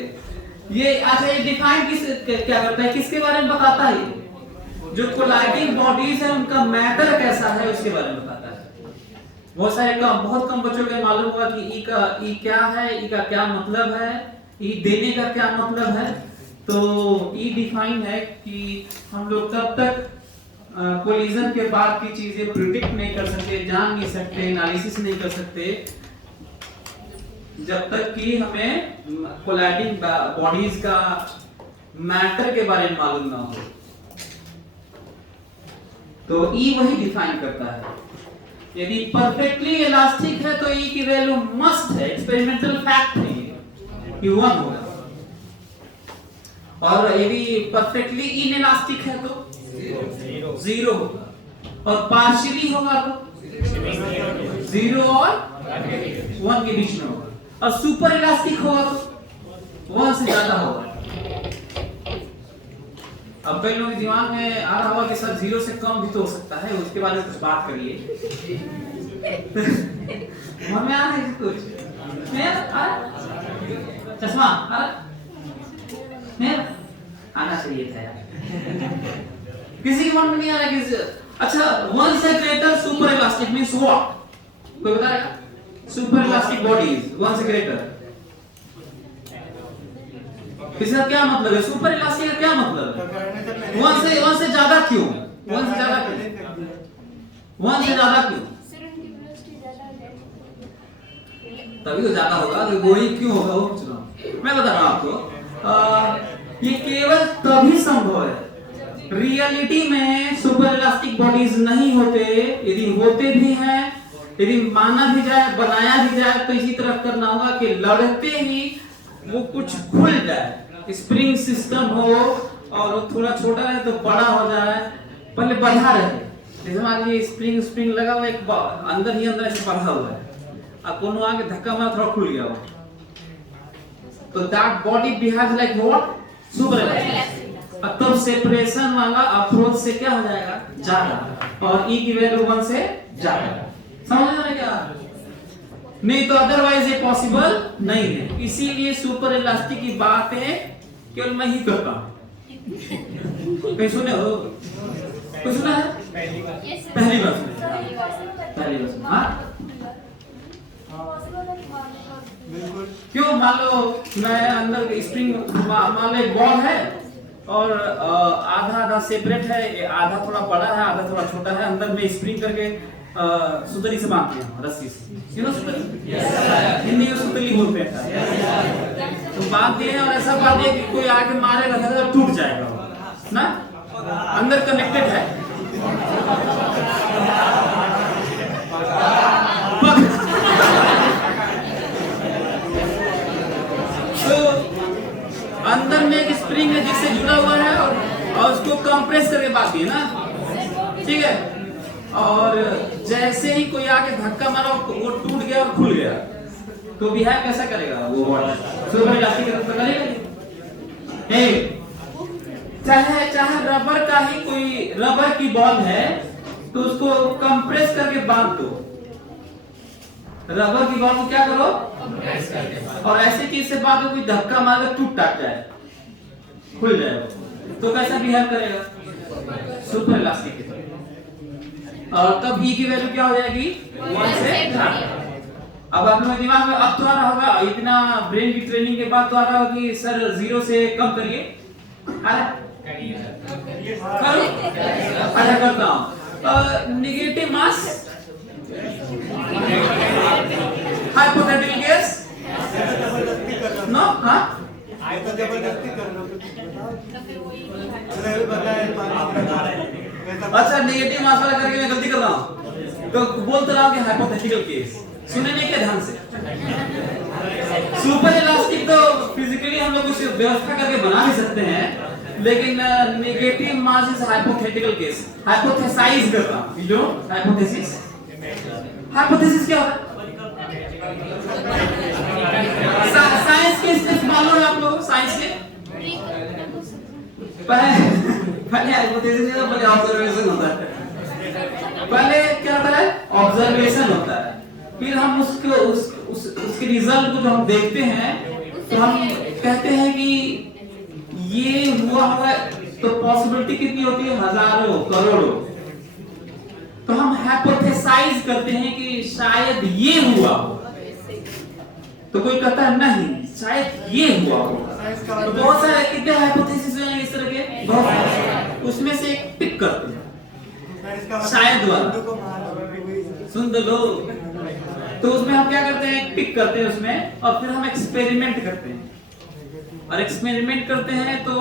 ये अच्छा ये डिफाइन क्या करता है, किसके बारे में बताता है? जो कोलाइडिंग बॉडीज है उनका मैटर कैसा है उसके बारे में बताता है। बहुत कम बच्चों को मालूम होगा कि ई क्या है, ई का क्या मतलब है, ई देने का क्या मतलब है। तो ई डिफाइन है कि हम लोग तब तक कोलिजन के बाद की चीजें प्रिडिक्ट नहीं कर सकते, जान नहीं सकते, एनालिसिस नहीं कर सकते, जब तक कि हमें कोलाइडिंग बॉडीज का मैटर के बारे में मालूम ना हो। तो ई वही डिफाइन करता है। यदि परफेक्टली इलास्टिक है तो ई की वैल्यू मस्ट है, एक्सपेरिमेंटल फैक्ट नहीं है कि 1 होगा, और यदि परफेक्टली इनइलास्टिक है तो 0 होगा, और पार्शियली होगा तो 0 और 1 के बीच में होगा, और सुपर इलास्टिक होगा तो 1 से ज्यादा होगा। अब कई लोगों के दिमाग में आ रहा होगा कि सर 0 से कम भी तो हो सकता है, उसके बारे में कुछ बात करिए। मन में आ रहा है कुछ? चश्मा आना चाहिए था यार, किसी के मन में नहीं आ रहा कि अच्छा 1 से greater super elastic means what? कोई बताएगा? सुपर इलास्टिक बॉडीज 1 से ग्रेटर, इसका क्या मतलब है? सुपर इलास्टिक का क्या मतलब है? 1 से ज्यादा क्यों? 1 से ज्यादा क्यों? 1 से ज्यादा क्यों? तभी तो ज्यादा होगा, तो वही क्यों होगा वो पूछ रहा हूं मैं, बता रहा हूं आपको। ये केवल तभी संभव है, रियलिटी में सुपर इलास्टिक बॉडीज नहीं होते। यदि होते भी हैं, यदि माना भी जाए, बनाया भी जाए, तो इसी तरह करना होगा कि लड़ते ही वो कुछ खुल जाए, स्प्रिंग सिस्टम हो, और वो थोड़ा छोटा रहे तो बड़ा हो जाए, पहले बढ़ा रहे। जैसे मान लीजिए स्प्रिंग लगा हुआ एक अंदर ही अंदर ऐसे बढ़ा हुआ है, अब कोनो आके धक्का मारा थोड़ा खुल गया हो, तो that body behaves like what? Super elastic. अब तब सेपरेशन वाला अप्रोच से क्या हो जाएगा? ज्यादा, और ई की वैल्यू 1 से ज्यादा। समझ रहे हैं क्या? नहीं तो अदरवाइज ये पॉसिबल नहीं है। इसीलिए सुपर इलास्टिक की बातें केवल मैं ही करता हूं। कहीं सुने हो? कोई सुना है? पहली बार सुना। हाँ क्यों? मान लो मैं अंदर स्प्रिंग, मान लो एक बॉल है और आधा आधा सेपरेट है, ये आधा थोड़ा बड़ा है आधा थोड़ा छोटा है, अंदर में स्प्रिंग करके सुतली से बांधते हैं रस्सी से, यू नो सुतली, हिंदी में सुतली बोलते हैं। तो बांध दिए और ऐसा बांध दिए कि कोई आके मारेगा तो टूट जाएगा ना, अंदर कनेक्टेड है। तो अंदर में एक स्प्रिंग है जिससे जुड़ा हुआ है और उसको कंप्रेस करके बांध दिए ना, ठीक है। और जैसे ही कोई आके धक्का मारा वो टूट गया और खुल गया, तो बिहेव कैसा करेगा वो सुपर इलास्टिक के रूप में करेगा। चाहे रबर का ही कोई रबर की बॉल है तो उसको कंप्रेस करके बांध दो, रबर की बॉल को क्या करो कंप्रेस करके, और ऐसे चीज से बांधो कोई धक्का मारे टूट टाट जाए खुल जाए, तो कैसा बिहेव करेगा सुपर इलास्टिक की तरह। और तब ई की वैल्यू क्या हो जाएगी 1 से 3। अब आप लोगों के दिमाग में अब तो आ रहा होगा, इतना ब्रेन की ट्रेनिंग के बाद तो आ रहा होगा कि सर 0 से कम करिए, करो अच्छा करता हूं। नेगेटिव मास हाइपोथेटिकल केस नो, हाँ तो जबरदस्ती कर लो। अच्छा नेगेटिव मास वाला करके मैं गलती कर रहा हूं, तो बोलते रहा कि हाइपोथेटिकल केस सुने नहीं क्या ध्यान से। सुपर इलास्टिक तो फिजिकली हम लोग उसे व्यवस्था करके बना भी सकते हैं, लेकिन negative mass is hypothetical case, hypothesised कर रहा हूं, यू नो हाइपोथेसिस। हाइपोथेसिस क्या होता है? साइंस के स्टेप्स मालूम है आप लोगों, साइंस के पहले हाइपोथेसिस है, पहले ऑब्जर्वेशन होता है। पहले क्या होता है ऑब्जर्वेशन होता है, फिर हम उसके उसके रिजल्ट को जो हम देखते हैं तो हम कहते हैं कि ये हुआ है, तो पॉसिबिलिटी कितनी होती है हजारों करोड़ों, तो हम हाइपोथेसाइज करते हैं कि शायद ये हुआ हो, तो कोई कहता है नहीं शायद ये हुआ हो। तो बहुत सारे कितने हाइपोथेसिस हैं इस तरह के, बहुत सारे, उसमें से एक पिक करते हैं शायद वाला, सुन लो। तो उसमें हम क्या करते हैं पिक करते हैं उसमें, और फिर हम एक्सपेरिमेंट करते हैं, और एक्सपेरिमेंट करते हैं तो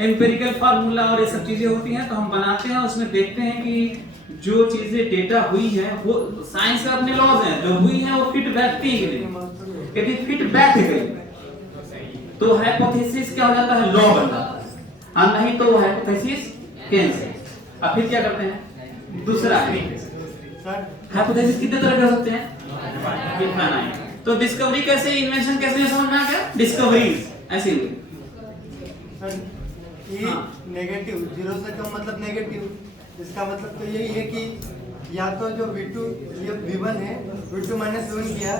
एम्पिरिकल फार्मूला और ये सब चीजें होती हैं, तो हम बनाते हैं उसमें देखते हैं कि जो चीजें डेटा हुई है वो साइंस के अपने लॉज हैं, जो हुई है वो फिट बैठती है कि नहीं, यदि फिट बैठ गई तो हाइपोथेसिस क्या हो जाता है लॉ बन जाता है, और नहीं तो हाइपोथेसिस कैंसिल। अब फिर क्या करते हैं दूसरा हाइपोथेसिस कितने तरह के हो सकते हैं, इनफाइनाइट। तो डिस्कवरी कैसे, इन्वेंशन कैसे समझ में आ गया, डिस्कवरीज ऐसे हुई। नेगेटिव 0 से कम मतलब नेगेटिव, इसका मतलब तो यही है कि या तो जो V2 ये V1 है, V2 माइनस V1 किया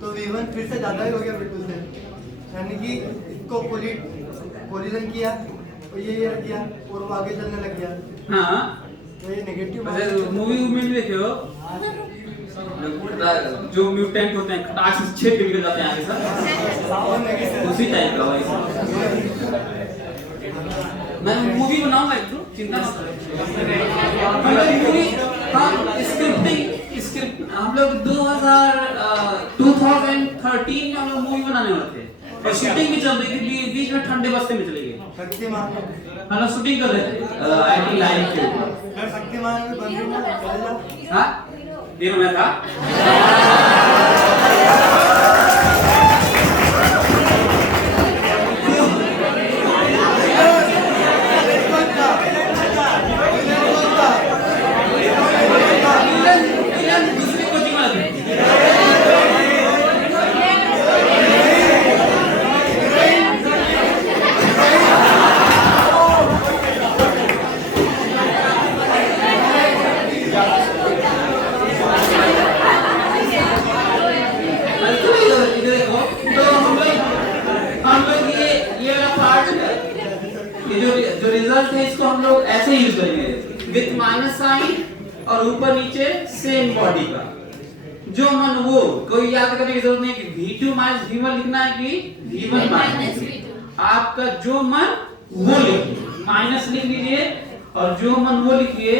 तो V1 फिर से ज्यादा ही हो गया V2 से, यानी कि इसको कोलिजन किया और ये रख दिया और वो आगे चलने लग गया। हाँ तो ये नेगेटिव मूवी में देखे हो जो म्यूटेंट होते हैं खटाक से छेद निकल जाते हैं आगे सर, उसी टाइप का भाई। मैं मूवी बनाऊंगा एक तो चिंता मत करो, मूवी हाँ स्क्रिप्ट हम लोग 2013 में हम लोग मूवी बनाने वाले थे, और शूटिंग भी चल रही थी, बीच में ठंडे बस्ते में चले गए, हम लोग शूटिंग कर रहे थे आईटी लाइन के ऊपर। शक्तिमान भी बन रही है, हाँ ये मैं था। जो रिजल्ट है इसको हम लोग ऐसे यूज करेंगे विथ माइनस साइन और ऊपर नीचे सेम बॉडी का, जो मन वो कोई याद करने की जरूरत नहीं कि V2 माइनस V1 लिखना है कि V1 माइनस V2, आपका जो मन वो लिखिए, माइनस लिख लीजिए और जो मन वो लिखिए,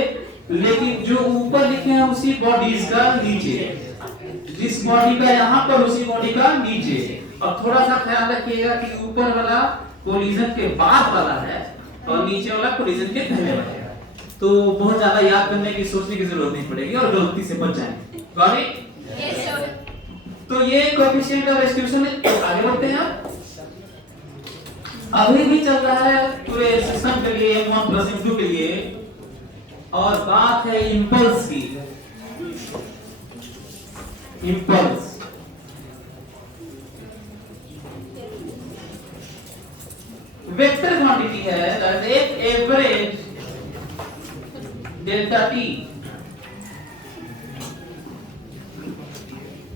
लेकिन जो ऊपर लिखे हैं उसी बॉडीज का नीचे, जिस बॉडी का यहाँ पर उसी बॉडी का नीचे। और थोड़ा सा ख्याल रखिएगा कि ऊपर वाला कोलिजन के बाद वाला है और नीचे वाला कोलिजन के पहले वाला है, तो बहुत ज्यादा याद करने की सोचने की जरूरत नहीं पड़ेगी और गलती से बच जाएंगे। Got it? Yes, sir. तो ये कोएफिशिएंट ऑफ रेस्टिट्यूशन है। आगे बढ़ते हैं आप। अभी भी चल रहा है पूरे सिस्टम के लिए m1 प्लस m2 के लिए, और बात है इंपल्स की। इंपल्स वेक्टर क्वांटिटी है, दैट इज एक एवरेज डेल्टा टी।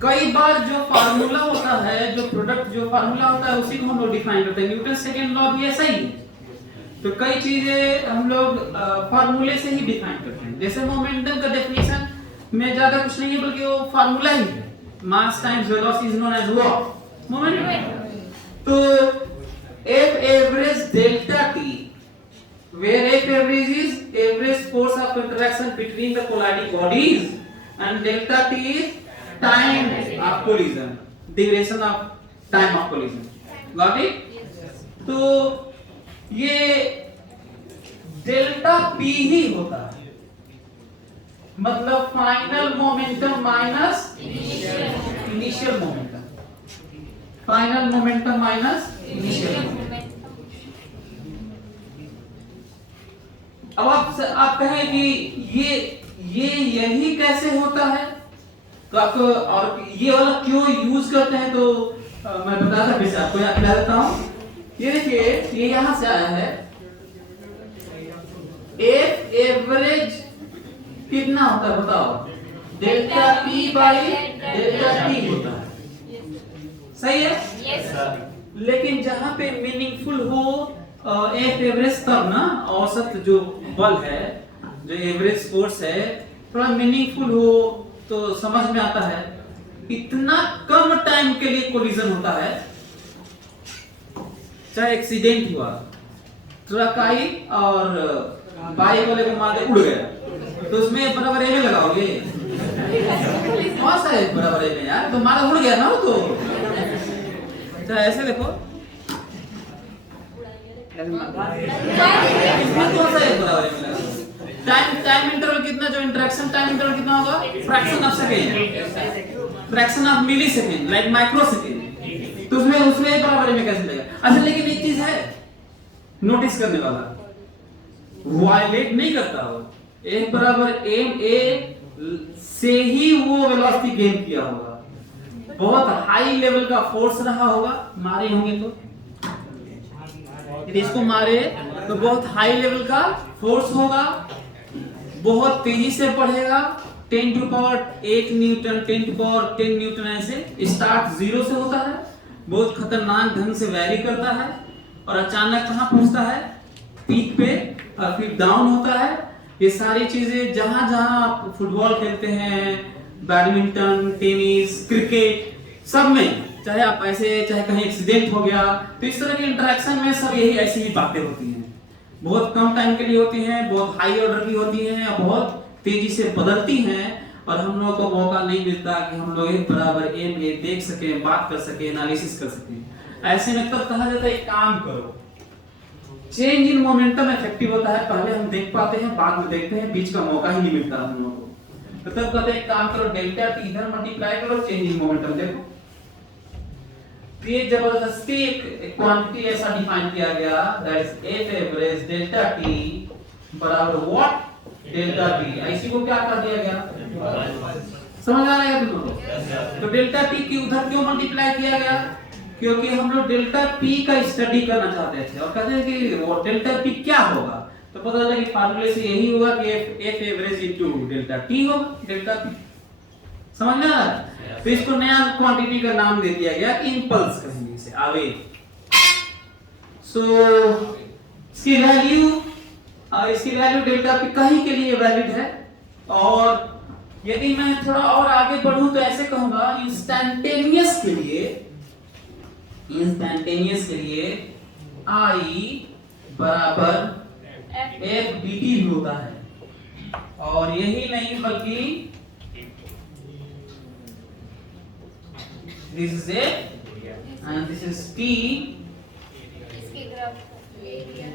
कई बार जो फार्मूला होता है, जो प्रोडक्ट जो फार्मूला होता है उसी को हम लोग डिफाइन करते हैं। न्यूटन सेकंड लॉ भी ऐसा ही है। तो कई चीजें हम लोग फार्मूले से ही डिफाइन करते हैं। जैसे मोमेंटम का डेफिनेशन में ज्यादा कुछ नहीं है, बल्कि वो फार्मूला ही है, mass times velocity is known as what? Momentum. तो F average delta T, where F average is average force of interaction between the colliding bodies, and delta T is time of collision, duration of time of collision. Got it? तो ये delta P ही होता है, मतलब final momentum minus initial momentum, final momentum minus initial momentum. अब आप कहें कि ये यही कैसे होता है, तो आपको और ये वाला क्यों यूज करते हैं, तो मैं बताता फिर से आपको याद दिला देता हूं। ये देखिए, ये यहां से आया है, एफ एवरेज कितना होता है बताओ? Delta P by delta T होता है, सही है? Yes, sir. लेकिन जहां पे मीनिंगफुल हो एफ एवरेज, तब ना औसत जो बल है, जो एवरेज फोर्स है, थोड़ा मीनिंगफुल हो तो समझ में आता है। इतना कम टाइम के लिए कोलिजन होता है, चाहे एक्सीडेंट हुआ, ट्रक आई और बाइक वाले को मार के उड़ गया, तो उसमें बराबर एम लगाओगे? कौन सा है बराबर एम यार? तो मारा उड़ गया ना वो तो। तो ऐसे देखो, टाइम इंटरवल कितना, जो इंटरेक्शन टाइम इंटरवल कितना होगा? Fraction of second, fraction of millisecond, like microsecond. तो उसमें बराबर में कैसे लगेगा? अच्छा, लेकिन एक चीज है नोटिस करने वाला, वायलेट नहीं करता हो, एक बराबर एम ए से ही वो वेलोसिटी गेन किया होगा, बहुत हाई लेवल का फोर्स रहा होगा, मारे होंगे तो यदि इसको मारे तो बहुत हाई लेवल का फोर्स होगा, बहुत तेजी से बढ़ेगा, 10 to power 8 newton, 10 to power 10 newton, ऐसे स्टार्ट 0 से होता है, बहुत खतरनाक ढंग से वैरी करता है और अचानक कहां पहुंचता है? पीक पे, और फिर डाउन होता है। ये सारी चीजें जहां जहां आप फुटबॉल खेलते हैं, बैडमिंटन, टेनिस, क्रिकेट, सब में, चाहे आप ऐसे, चाहे कहीं एक्सीडेंट हो गया, तो इस तरह के इंटरेक्शन में सब यही ऐसी ही बातें होती हैं। बहुत कम टाइम के लिए होती हैं, बहुत हाई ऑर्डर की होती हैं, और बहुत तेजी से बदलती हैं, और हम लोगों को मौका नहीं मिलता कि हम लोग एक बराबर एम ए देख सकें, बात कर सकें, एनालिसिस कर सकें। ऐसे में तब कहा जाता है एक काम करो, चेंज इन मोमेंटम इफेक्टिव होता है, पहले हम देख पाते हैं, बाद में देखते हैं, बीच का मौका ही नहीं मिलता हम लोगों को। तो तब कहते हैं एक काम करो, डेल्टा टी इधर मल्टीप्लाई करो, चेंज इन मोमेंटम देखो। ये जबरदस्ती एक क्वांटिटी ऐसा डिफाइन किया गया, that is F average delta T बराबर व्हाट? Delta T. इसी को क्या कर दिया गया? समझ आ रहा है तुम लोग? तो डेल्टा टी की उधर क्यों मल्टीप्लाई किया गया? क्योंकि हम लोग डेल्टा पी का स्टडी करना चाहते थे, और कहते हैं कि वो डेल्टा पी क्या होगा, तो पता चला कि फार्मूले से यही होगा कि F average into delta T होगा, डेल्टा पी। समझ में आ रहा है? तो इसको नया क्वांटिटी का नाम दे दिया गया, इंपल्स कहेंगे इसे, आवेग। सो इसकी वैल्यू डेल्टा पी कहीं के लिए वैलिड है, और यदि मैं थोड़ा और आगे बढ़ूं तो ऐसे कहूंगा, इंस्टैंटेनियस के लिए आई बराबर F एफ डी टी भी होता है। और यही नहीं बल्कि this is A and this is T इसके graph area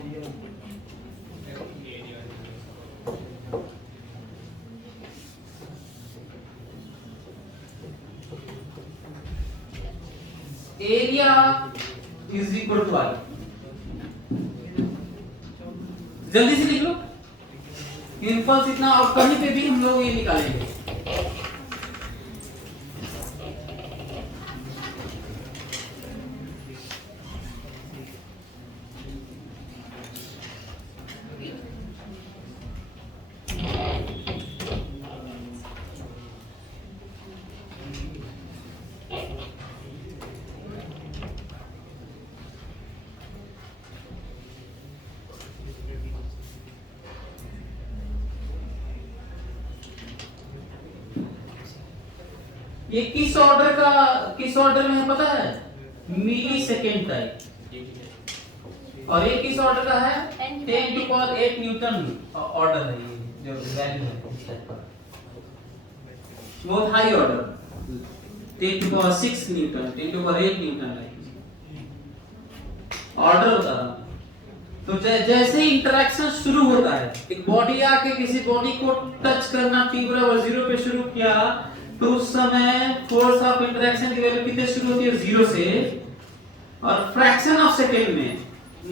area is equal to I. जल्दी से लिख लो इम्पल्स इतना, और कहीं पे भी हम लोग ये निकालेंगे। ये किस ऑर्डर में है पता है? मिली सेकेंड टाइप। और ये किस ऑर्डर का है? 10 टू पावर 8 न्यूटन ऑर्डर है, ये जो वैल्यू है इस टाइप का, बहुत high order. 10 to power 6 newton, 10 to power 8 newton है ऑर्डर बता रहा हूं। तो जैसे ही इंटरेक्शन शुरू होता है, एक बॉडी आके किसी बॉडी को टच करना t बराबर 0 पे शुरू किया, तो उस समय फोर्स ऑफ इंटरेक्शन की वैल्यू कितने शुरू होती है? 0 से, और फ्रैक्शन ऑफ सेकंड में,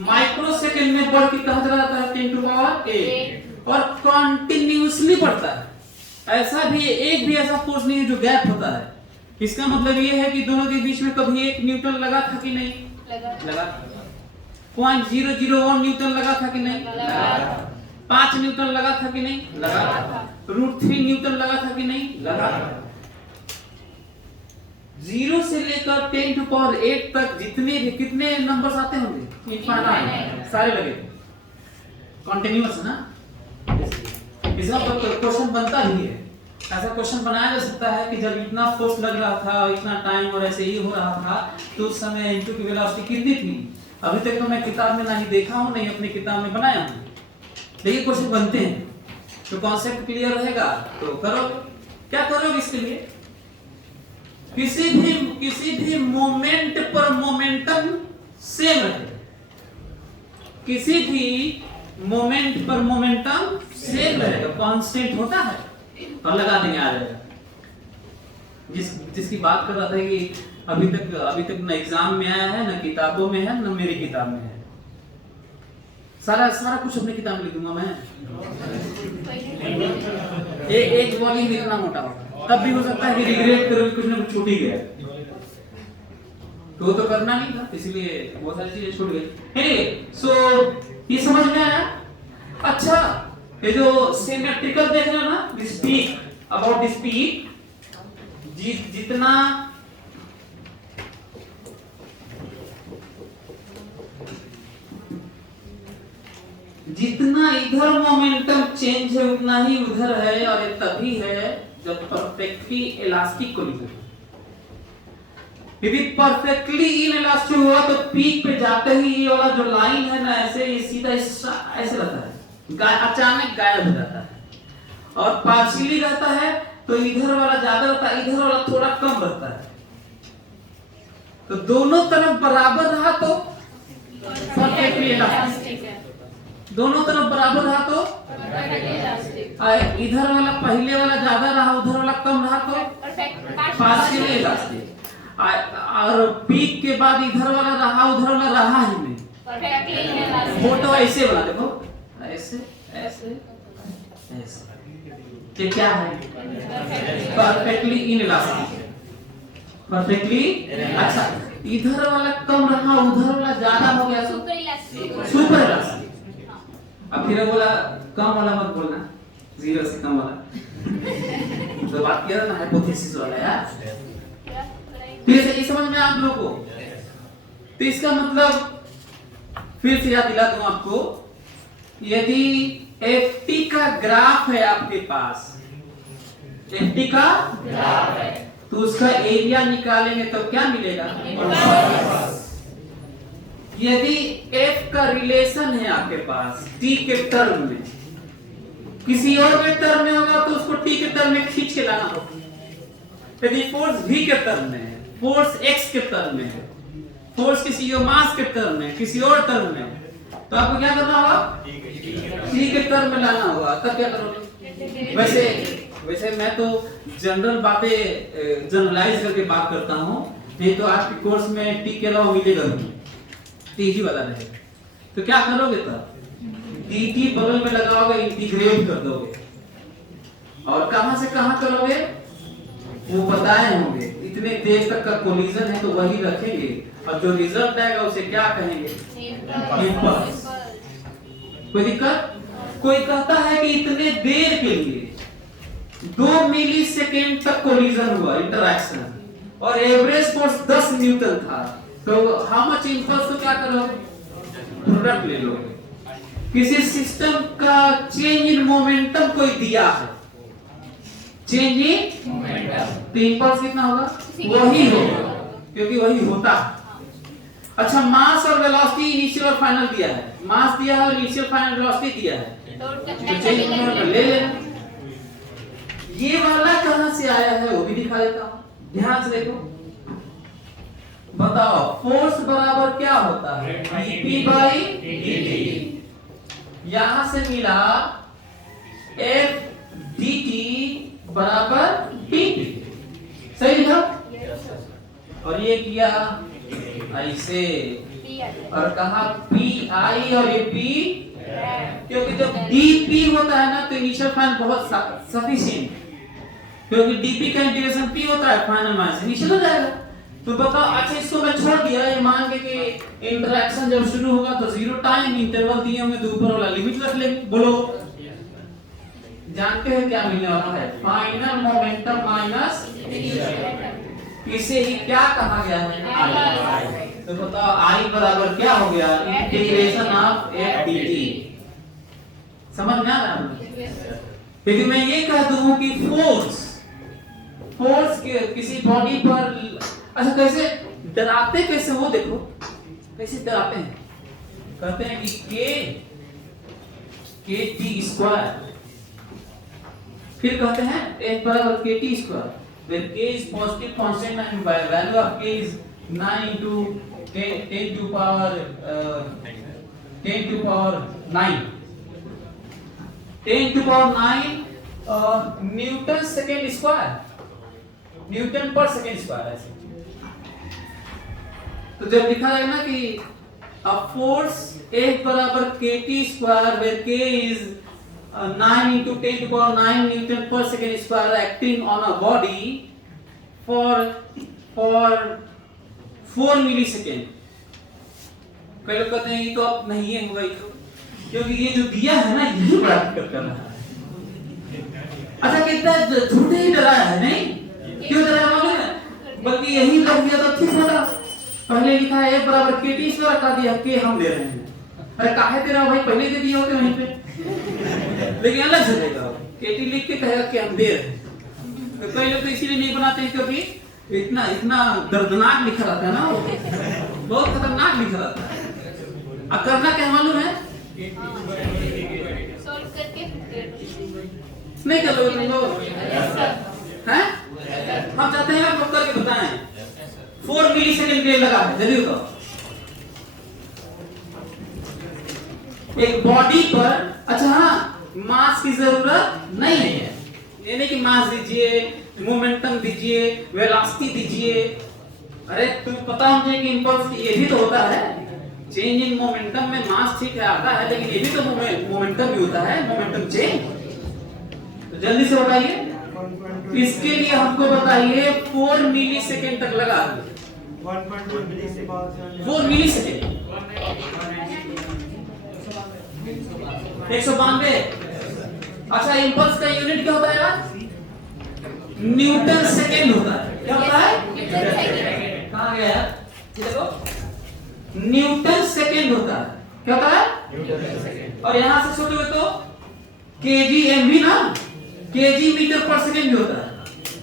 माइक्रो सेकंड में बढ़ के कहां चला जाता है? 10 टू पावर 8, और कंटिन्यूअसली बढ़ता है। ऐसा भी एक भी ऐसा फोर्स नहीं है जो गैप होता है। इसका मतलब ये है कि दोनों के बीच में कभी 1 न्यूटन लगा था कि नहीं? लगा। 0.001 न्यूटन लगा था कि नहीं? लगा। 5 न्यूटन लगा था कि नहीं? लगा। √3 न्यूटन लगा था कि नहीं? लगा। 0 से लेकर 10 टू पावर 8 तक जितने भी कितने नंबर्स आते होंगे? इनफाइनाइट सारे लगे, कंटिन्यूअस है ना। इसका क्वेश्चन बनता ही है। ऐसा क्वेश्चन बनाया जा सकता है कि जब इतना फोर्स लग रहा था, इतना टाइम और ऐसे ही हो रहा था, तो उस समय इनटू की वेलोसिटी कितनी थी? अभी तक तो मैं किताब में नहीं देखा हूं, नहीं अपनी किताब में बनाया हूं, लेकिन क्वेश्चन बनते हैं। तो कॉन्सेप्ट क्लियर रहेगा तो करो। क्या करोगे इसके लिए? किसी भी मोमेंट पर मोमेंटम सेम रहे, किसी भी मोमेंट पर मोमेंटम सेम रहेगा, कांस्टेंट होता है तो लगा देंगे, आ जाएगा। जिसकी बात कर रहा था कि अभी तक न एग्जाम में आया है, न किताबों में है, न मेरी किताब में है। सारा कुछ अपनी किताब में लिख दूंगा मैं। एक वॉल्यूम इतना मोटा होगा, तब भी हो सकता है कि रिग्रेट करोगे कुछ ना कुछ छूट ही गया। तो करना नहीं था, इसलिए बहुत सारी चीजें छूट गई। एनीवे, सो ये समझ में आया? अच्छा, ये जो सिमेट्रिकल देख रहे हो ना, this peak, about this peak, जितना इधर मोमेंटम चेंज है उतना ही उधर है, और ये तभी है जब परफेक्टली इलास्टिक कोलिजन। यदि परफेक्टली इनइलास्टिक हुआ तो पीक पे जाते ही ये वाला जो लाइन है ना, ऐसे ये सीधा ऐसे रहता है, अचानक गायब हो जाता है। और पार्शियली रहता है तो इधर वाला ज्यादा रहता है, इधर वाला थोड़ा कम रहता है। तो दोनों तरफ बराबर रहा तो परफेक्टली इलास्टिक है, दोनों तरफ बराबर रहा तो इधर वाला पहले वाला ज्यादा रहा, उधर वाला कम रहा तो पार्शियली इलास्टिक। और पीक के बाद इधर वाला रहा, उधर वाला रहा ही नहीं। फोटो ऐसे बना देखो, ऐसे ऐसे ऐसे, ये क्या है? Perfectly inelastic, perfectly. अच्छा, इधर वाला कम रहा, उधर वाला ज्यादा हो गया, सुपर इलास्टिक। अब फिर बोला कम वाला मत बोलना, 0 से कम वाला। तो बात किया ना हाइपोथेसिस वाला यार। फिर से ये समझ में आप लोगों को? तो इसका मतलब फिर से याद दिला दूं आपको, यदि ft का ग्राफ है आपके पास, ft का ग्राफ है, तो उसका एरिया निकालेंगे तो क्या मिलेगा? यदि f का रिलेशन है आपके पास t के टर्म में, किसी और के टर्म में होगा तो उसको t के टर्म में खींच के लाना होगा। यदि फोर्स v के टर्म में है, फोर्स x के टर्म में है, फोर्स किसी और मास के टर्म में, किसी और टर्म में, तो आपको क्या करना होगा? t के टर्म में लाना होगा। तब क्या करोगे? वैसे मैं तो जनरल बातें जनरलाइज करके बात करता हूँ, नहीं तो आपके कोर्स में t के अलावा मिलेगा नहीं, t ही वाला रहेगा। तो क्या करोगे तब? dt बगल में लगाओगे, इंटीग्रेट कर दोगे, और कहां से कहां करोगे वो बताए होंगे। इतने देर तक का कोलिजन है तो वही रखेंगे, और जो रिजल्ट आएगा उसे क्या कहेंगे? इंपल्स। कोई दिक्कत? कोई कहता है कि इतने देर के लिए 2 मिली सेकेंड तक कोलिजन हुआ, इंटरैक्शन, और एवरेज फोर्स 10 न्यूटन था, तो हाउ मच इंपल्स? तो क्या करोगे? प्रोडक्ट ले लोगे। किसी सिस्टम का चेंज इन मोमेंटम कोई दिया है, चेंज इन मोमेंटम, तो इंपल्स कितना होगा? वही होगा, क्योंकि वही होता है। अच्छा, मास और वेलोसिटी इनिशियल और फाइनल दिया है, मास दिया है और इनिशियल फाइनल वेलोसिटी दिया है, तो चेंज इन मोमेंटम ले लेना। ये वाला कहां से आया है वो भी दिखा देता हूं, ध्यान से देखो। बताओ, फोर्स बराबर क्या होता है? dp by dt। यहां से मिला f dt बराबर dt, सही लिखा? और ये किया ऐसे, और कहा pi और ये p, क्योंकि जब dp होता है ना तो इनिशियल फाइनल बहुत सफिशिएंट, क्योंकि dp का इंटीग्रेशन p होता है, फाइनल माइनस इनिशियल हो जाएगा। तो बताओ, अच्छा इसको मैं छोड़ दिया, ये मान के कि इंटरेक्शन जब शुरू होगा तो 0 टाइम इंटरवल दिए होंगे, तो ऊपर वाला लिमिट रख लेंगे। बोलो, जानते हैं क्या मिलने वाला है? फाइनल मोमेंटम माइनस, इसे ही क्या कहा गया है? I। तो बताओ I बराबर क्या हो गया? Integration of f dt। समझ में आ रहा है? यदि मैं ये कह दूं कि फोर्स के किसी बॉडी पर, अच्छा कैसे डराते, कैसे वो देखो कैसे डराते हैं, कहते हैं कि k t स्क्वायर, फिर कहते हैं f बराबर k t square, where k is positive constant and value of k is 9 into 10 to power 10 to power 9 Newton second square, Newton पर सेकेंड स्क्वायर ऐसे। तो जब लिखा जाएगा ना कि a force F बराबर kt square where k is 9 into 10 to power 9 Newton per second square acting on a body for 4 millisecond. कई लोग कहते हैं ये तो अब नहीं है हुआ, क्योंकि ये जो दिया है ना यही बड़ा दिक्कत कर रहा है। अच्छा, कितना झूठे ही डराया है, नहीं क्यों डराया मालूम है? बल्कि यही लग दिया तो ठीक होता। पहले लिखा है f बराबर kt स्क्वायर, का दिया k हम दे रहे हैं। अरे काहे दे रहा हो भाई, पहले दे दिया होते वहीं पे, लेकिन अलग से देगा, kt लिख के कहेगा कि हम दे रहे हैं। तो कई लोग तो इसीलिए नहीं बनाते हैं क्योंकि इतना दर्दनाक लिखा रहता है ना, बहुत खतरनाक लिखा रहता है। अब करना क्या मालूम है? सॉल्व करके नहीं कर लो तुम लोग हैं? हम चाहते हैं आप लोग करके बताएं। 4 मिलीसेकंड के लिए लगा है, जल्दी बताओ। एक बॉडी पर, अच्छा हाँ, मास की जरूरत नहीं है, ये नहीं कि मास दीजिए, मोमेंटम दीजिए, वेलोसिटी दीजिए। अरे तुम्हें पता होना चाहिए कि इंपल्स ये भी तो होता है, चेंज इन मोमेंटम में मास ठीक है आता है, लेकिन ये भी तो मोमेंटम भी होता है, मोमेंटम चेंज। तो जल्दी से बताइए, इसके लिए हमको बताइए 4 मिलीसेकंड तक लगा, 4 मिलीसेकंड 192। अच्छा, इंपल्स का यूनिट क्या होता है यार? न्यूटन सेकेंड होता है। क्या होता है? कहाँ गया यार? देखो, न्यूटन सेकेंड होता है। क्या होता है? Newton second. और यहां से छोटे हुए तो केजी एमवी ना, केजी मीटर पर सेकेंड भी होता है।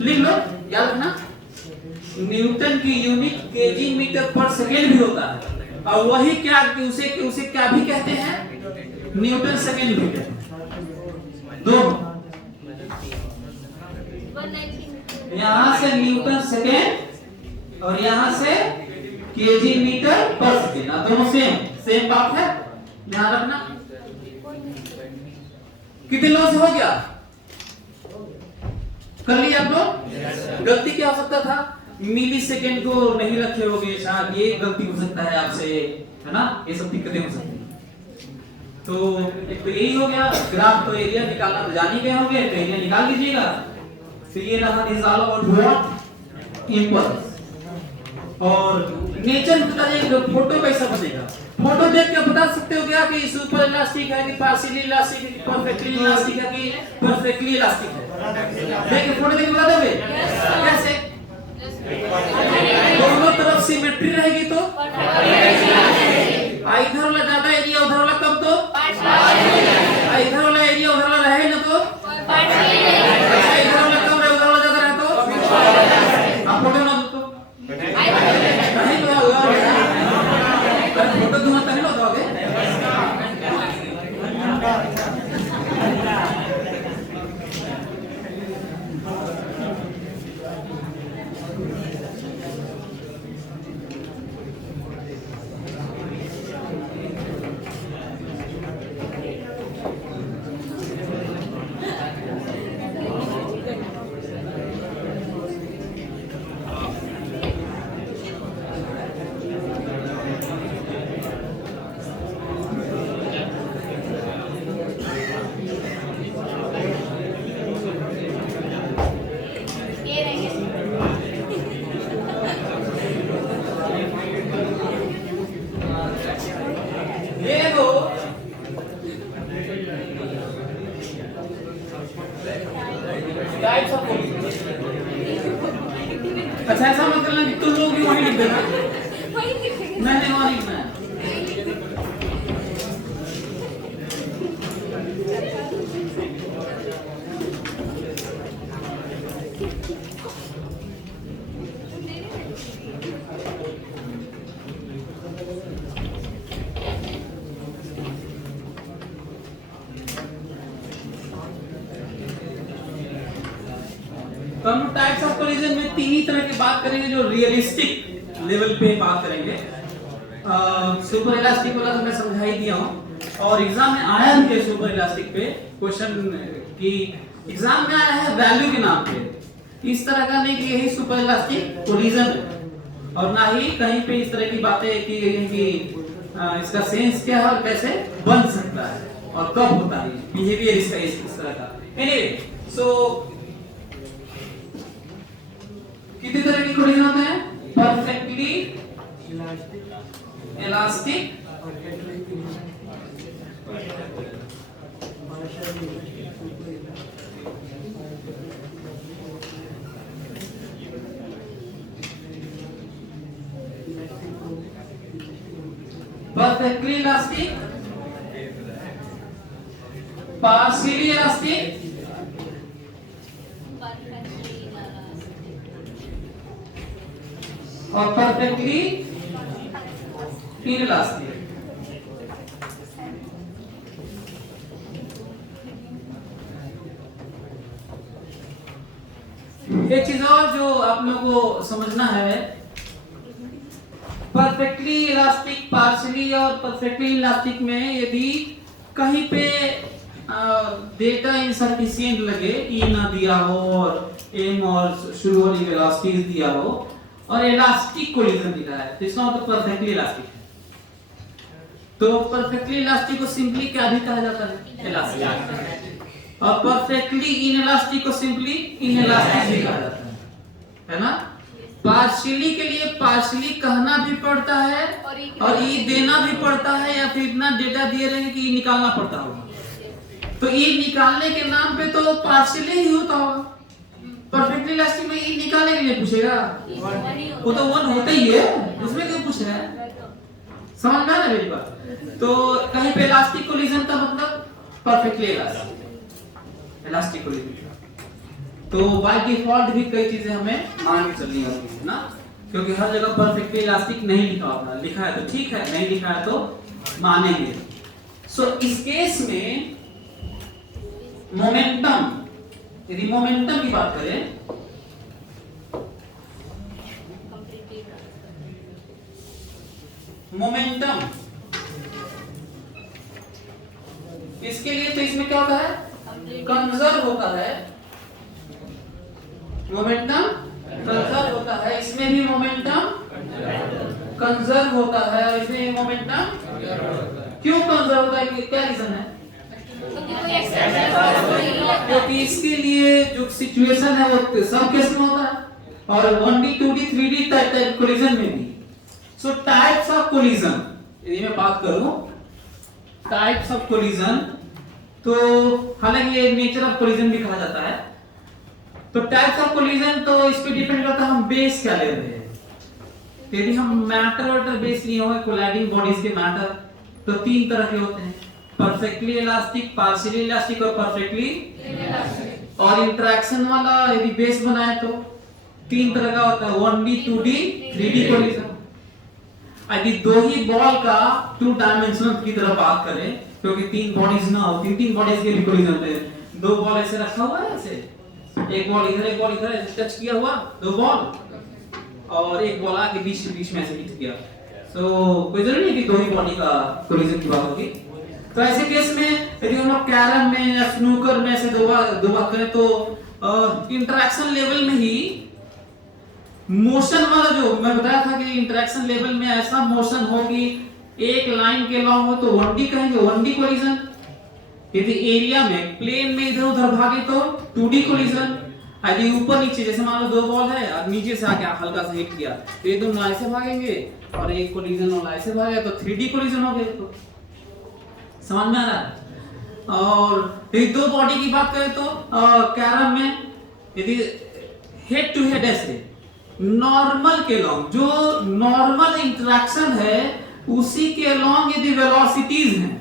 लिख लो, याद रखना, न्यूटन की यूनिट केजी मीटर पर सेकेंड भी होता है। और वही क्या उसे क्या भी कहते हैं, न्यूटन सेकेंड भी कहते हैं। दो 190 यहां से न्यूटन सेकेंड और यहां से केजी मीटर पर सेकेंड, दोनों सेम बात है, ध्यान रखना। कितने लोगों से हो गया, कर लिया आप लोग? गलती क्या हो सकता था, मिली सेकेंड को नहीं रखे होगे शायद, ये गलती हो सकता है आपसे, है ना, ये सब दिक्कतें हो सकती हैं। तो एक तो यही हो गया, ग्राफ तो एरिया निकालना तो जान ही गए होंगे, तो एरिया निकाल लीजिएगा। तो ये रहा this all about what impulse. और नेचर बता देगा फोटो कैसा बनेगा, फोटो देख के बता सकते हो क्या कि सुपर इलास्टिक है कि पार्शियली इलास्टिक है कि परफेक्टली इलास्टिक है कि परफेक्टली इलास्टिक है, देख के फोटो देख के बता दोगे कैसे? दोनों तरफ सिमेट्री रहेगी तो इधर वाला ज्यादा एरिया उधर वाला कम, तो इधर वाला एरिया उधर वाला रहे ना, तो इधर वाला कम रहे उधर वाला ज्यादा रहे, तो आप फोटो ना दो तो नहीं तो फोटो दूंगा तभी लो दोगे। ये रहेंगे ये दो टाइप्स ऑफ कोलिजन। अच्छा ऐसा मत करना कि तुम लोग भी वहीं लिख देना, वही दिखेंगे। मैंने वहां लिखना है। तो हम टाइप्स ऑफ कोलिजन में तीन ही तरह की बात करेंगे, जो रियलिस्टिक लेवल पे बात करेंगे। सुपर इलास्टिक वाला तो मैं समझा ही दिया हूँ, और एग्जाम में आया भी है सुपर इलास्टिक पे क्वेश्चन कि एग्जाम में आया है वैल्यू के नाम पे, इस तरह का नहीं कि यही सुपर इलास्टिक कोलिजन है, और ना ही कहीं पे इस तरह की बातें कि इसका सेंस क्या है और कैसे बन सकता है और कब होता है बिहेवियर इसका इस तरह का। एनीवे सो कितने तरह के कोलिजन होते हैं? Perfectly elastic, perfectly elastic, partially elastic, और perfectly inelastic। एक चीज और जो आप लोगों को समझना है, परफेक्टली इलास्टिक, पार्शियली और परफेक्टली इलास्टिक में यदि कहीं पे डेटा इनसफिशिएंट लगे, ई ना दिया हो और एम और शुरू वाली वेलोसिटी दिया हो और इलास्टिक कोलिजन दिखा है, तो इसका मतलब परफेक्टली इलास्टिक है। तो परफेक्टली इलास्टिक को सिंपली क्या भी कहा जाता है? इलास्टिक। और परफेक्टली इनइलास्टिक को सिंपली इनइलास्टिक भी कहा जाता है ना? पार्शियली के लिए पार्शियली कहना भी पड़ता है और ये देना भी पड़ता है, या फिर इतना डेटा दिए रहेंगे कि ये निकालना पड़ता होगा। तो ये निकालने के नाम पे तो पार्शियली ही होता होगा। परफेक्टली इलास्टिक में ये निकालने के लिए पूछेगा, वो तो वन होता ही है, उसमें क्यों पूछ रहा है? समझ में आ रहा है मेरी बात? तो कहीं पे इलास्टिक कोलिजन का मतलब परफेक्टली इलास्टिक कोलिजन। तो बाय डिफॉल्ट भी कई चीजें हमें मान के चलनी होती है ना। क्योंकि हर जगह परफेक्टली इलास्टिक नहीं लिखा होता, लिखा है तो ठीक है, नहीं लिखा है तो मानेंगे। सो इस केस में मोमेंटम, यदि मोमेंटम की बात करें, मोमेंटम इसके लिए तो इसमें क्या होता है, कंजर्व होता है, मोमेंटम कंजर्व होता है, इसमें भी मोमेंटम कंजर्व होता है और इसमें मोमेंटम क्यों कंजर्व होता है, क्या रीजन है? क्योंकि इसके लिए जो सिचुएशन है वो सब केस में होता है और 1D 2D 3D type collision में भी। सो टाइप्स ऑफ कोलिजन, यदि मैं बात करूं टाइप्स ऑफ कोलिजन, तो हालांकि ये नेचर ऑफ कोलिजन भी कहा जाता है। तो टाइप्स ऑफ कोलिजन तो इस पे डिपेंड करता है हम बेस क्या ले रहे हैं। यदि हम मैटर वाटर बेस लिए हुए कोलाइडिंग बॉडीज के मैटर, तो तीन तरह के होते हैं, परफेक्टली इलास्टिक, पार्शियली इलास्टिक और परफेक्टली इलास्टिक। और इंटरेक्शन वाला यदि बेस बनाए तो तीन तरह का होता है, 1D 2D 3D कोलिजन। यदि दो ही बॉल का 2 डायमेंशनल की तरह बात करें, क्योंकि तीन बॉडीज ना हो, तीन बॉडीज के लिए कोलिजन होते हैं। दो बॉल ऐसे रखा हुआ है, ऐसे एक बॉल इधर एक बॉल इधर टच किया हुआ, दो बॉल और एक बॉल आके बीच में ऐसे हिट किया। सो कोई जरूरी नहीं कि दो ही बॉडी का कोलिजन की बात होगी। तो ऐसे केस में यदि हम लोग कैरम में या स्नूकर में ऐसे दो बार करें तो इंटरेक्शन लेवल में ही मोशन वाला, जो मैं बताया था कि इंटरेक्शन लेवल में ऐसा मोशन हो कि एक लाइन के लॉन्ग हो तो 1D कहेंगे, 1D कोलिजन। यदि एरिया में प्लेन में इधर उधर भागे तो 2D कोलिजन। यदि ऊपर नीचे, जैसे मान लो दो बॉल है और नीचे से आके हल्का सा हिट किया तो ये दोनों ऐसे भागेंगे और एक कोलिजन वाला ऐसे भागेगा तो 3D कोलिजन हो गया। तो समझ में आ रहा है? और यदि दो बॉडी की बात करें तो कैरम में यदि हेड टू हेड ऐसे नॉर्मल के लॉन्ग, जो नॉर्मल इंटरेक्शन है उसी के लॉन्ग यदि वेलोसिटीज हैं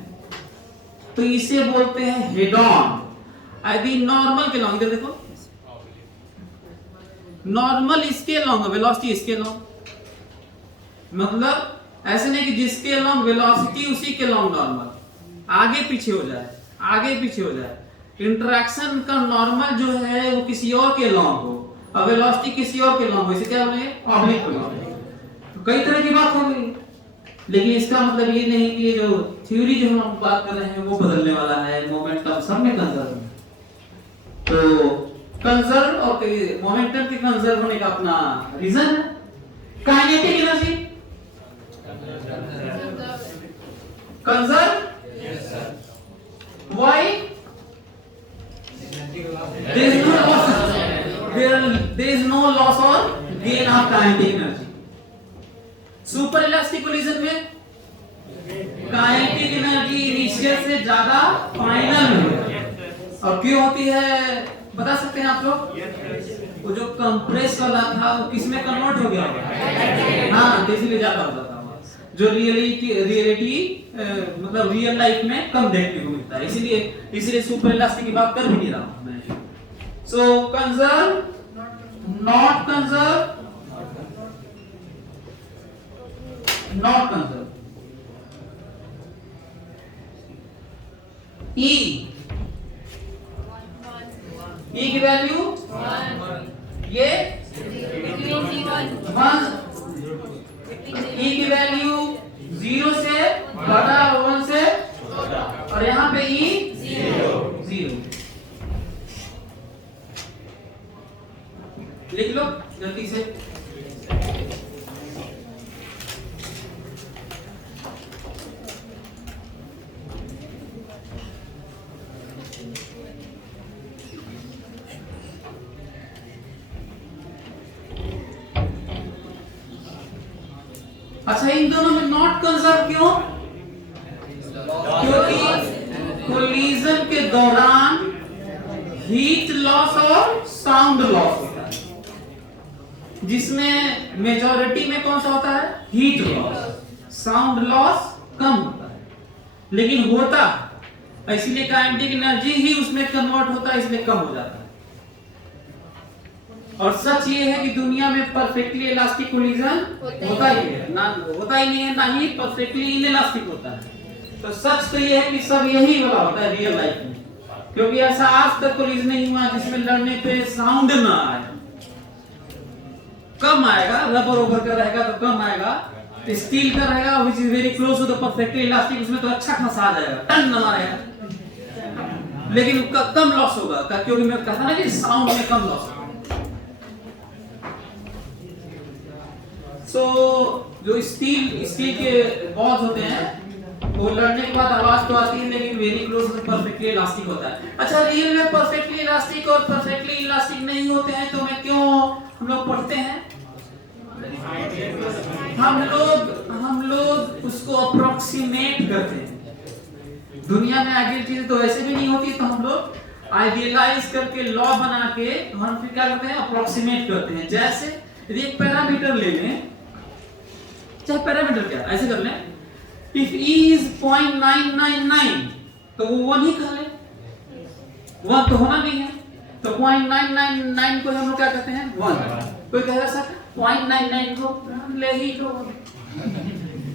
तो इसे बोलते हैं हेड ऑन। यदि नॉर्मल के लॉन्ग, इधर देखो, नॉर्मल इसके लॉन्ग वेलोसिटी इसके लॉन्ग, मतलब ऐसे नहीं कि जिसके लॉन्ग वेलोसिटी उसी के लॉन्ग नॉर्मल, आगे पीछे हो जाए, आगे पीछे हो जाए। इंटरेक्शन का नॉर्मल जो है वो किसी और के लॉन्ग हो और वेलोसिटी किसी और के लॉन्ग हो, इसे क्या बोलेंगे, ऑब्लिक वेलोसिटी। तो कई तरह की बात हो गई, लेकिन इसका मतलब ये नहीं कि जो थ्योरी जो हम बात कर रहे हैं वो बदलने वाला है। मोमेंटम सब में कंजर्व है, तो कंजर्व और मोमेंटम के कंजर्व होने का अपना रीजन है। Kinetic energy conserve, why? there is no loss or gain of kinetic energy. Super elastic collision में काइनेटिक एनर्जी इनिशियल से ज्यादा फाइनल में। और क्यों होती है बता सकते हैं आप लोग? वो जो कंप्रेस वाला था वो किस में कन्वर्ट हो गया होगा? हाँ, तो इसलिए ज्यादा होता था, जो रियलिटी मतलब रियल लाइफ में कम देखने को मिलता है, इसलिए सुपर इलास्टिक की बात कर भी नहीं रहा हूं मैं। So conserve, not conserve, not conserve. E की वैल्यू 1, ये 1, E की वैल्यू 0 से बड़ा, 1 से, और यहाँ पे E 0। लिख लो जल्दी से। अच्छा, इन दोनों में नॉट कंजर्व क्यों? क्योंकि कोलिजन के दौरान हीट लॉस और साउंड लॉस होता है, जिसमें मेजॉरिटी में कौन सा होता है? हीट लॉस, साउंड लॉस कम होता है, लेकिन होता है, इसलिए काइनेटिक एनर्जी ही उसमें कन्वर्ट होता है, इसलिए कम हो जाता है। और सच ये है कि दुनिया में परफेक्टली इलास्टिक कोलिजन होता ही है ना, होता ही नहीं है, ना ही परफेक्टली इनइलास्टिक होता है। तो सच तो ये है कि सब यही वाला होता है रियल लाइफ में, क्योंकि ऐसा आज तक कोलिजन नहीं हुआ जिसमें लड़ने पे साउंड ना आए। कम आएगा, रबर ओवर का रहेगा तो कम आएगा, स्टील का रहेगा which is very close to the perfectly elastic, उसमें तो अच्छा खासा आ जाएगा, टन ना मारेगा, लेकिन कम लॉस होगा, क्योंकि मैं कहा ना कि साउंड में कम लॉस होगा। सो जो स्टील के बॉल्स होते हैं वो लड़ने के बाद आवाज तो आती है लेकिन very close to perfectly elastic होता है। अच्छा, रियल में परफेक्टली इलास्टिक और परफेक्टली इलास्टिक नहीं होते हैं तो मैं क्यों हम लोग पढ़ते हैं? हम लोग उसको अप्रोक्सीमेट करते हैं। दुनिया में आइडियल चीजें तो ऐसे भी नहीं होती, तो हम लोग आइडियलाइज करके लॉ बना के हम फिर क्या करते हैं? अप्रोक्सीमेट करते हैं। जैसे यदि एक पैरामीटर ले लें, चाहे पैरामीटर क्या, ऐसे कर लें, इफ e is 0.999 तो वो 1 ही कह ले, 1 तो होना नहीं है, तो 0.999 को हम लोग क्या कहते हैं? 1। कोई कहेगा सर 0.99 को ले ही लो,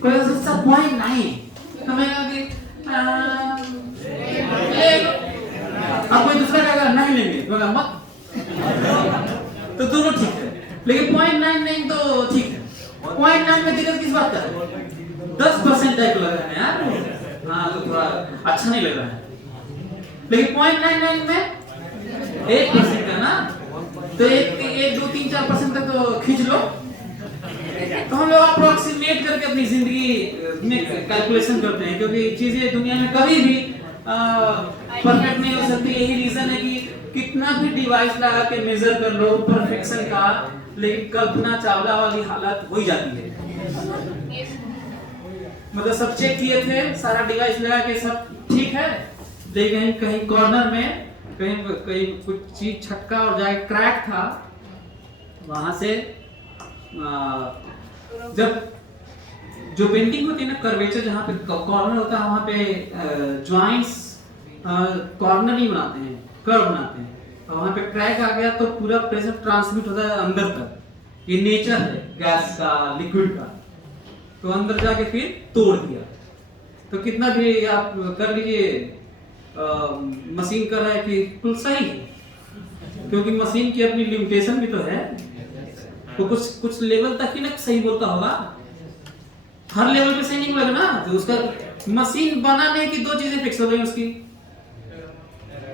कोई कहेगा सर 0.9 तो मैं ले लो, अब कोई दूसरा कहेगा नहीं लेंगे तो कहेगा मत, तो दोनों ठीक है, लेकिन 0.99 तो ठीक है। 0.9 में दिक्कत किस बात का है? 10% टाइप लग रहा है यार, हाँ तो थोड़ा अच्छा नहीं लग रहा है, लेकिन 0.99 में 1% है ना, तो 1 2 3 4% तक तो खींच लो। तो हम लोग अप्रोक्सीमेट करके अपनी जिंदगी में कैलकुलेशन करते हैं, क्योंकि चीजें दुनिया में कभी भी परफेक्ट नहीं हो सकती। यही रीजन है कि कितना भी डिवाइस लगा के मेजर कर लो परफेक्शन का, लेकिन कल्पना चावला वाली हालत हो ही जाती है। मतलब सब चेक किए थे, सारा डिवाइस लगा के सब ठीक है, लेकिन कहीं कॉर्नर में कहीं कुछ चीज छटका और जाके क्रैक था, वहां से जब जो पेंटिंग होती है ना, कर्वेचर जहाँ पे कॉर्नर होता है वहां पे जॉइंट्स कॉर्नर ही बनाते हैं, कर्व बनाते हैं, और वहां पे क्रैक आ गया तो पूरा प्रेशर ट्रांसमिट होता है अंदर तक। ये नेचर है गैस का, लिक्विड का, तो अंदर जाके फिर तोड़ दिया। तो कितना भी आप कर लीजिए, मशीन कर रहा है कि बिल्कुल सही है, क्योंकि मशीन की अपनी लिमिटेशन भी तो है, तो कुछ लेवल तक ही ना सही बोलता होगा, हर लेवल पे सही नहीं बोलेगा ना। तो उसका मशीन बनाने की 2 चीजें फिक्स हो गई उसकी,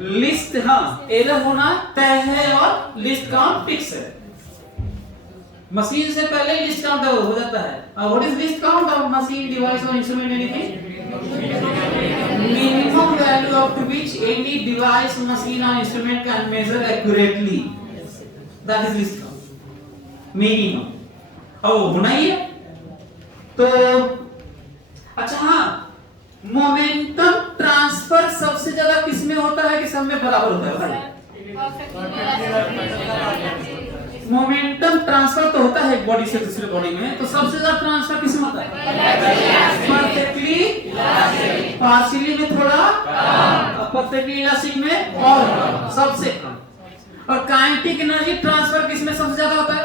लिस्ट, हाँ एरर होना तय है और लिस्ट काउंट फिक्स है। मशीन से पहले ही लिस्ट काउंट हो जाता है। What is least count of machine, device और instrument? Anything minimum value up to which any device, machine or instrument can measure accurately, that is list count, minimum। अब वो होना ही है। तो अच्छा, हाँ, मोमेंटम ट्रांसफर सबसे ज्यादा किस में होता है कि सब में बराबर होता है? मोमेंटम ट्रांसफर तो होता है एक बॉडी से दूसरे बॉडी में, तो सबसे ज्यादा ट्रांसफर किस में होता है? परफेक्टली, पार्शियली में थोड़ा, परफेक्टली इलास्टिक में और सबसे कम। और काइनेटिक एनर्जी ट्रांसफर किस में सबसे ज्यादा होता है?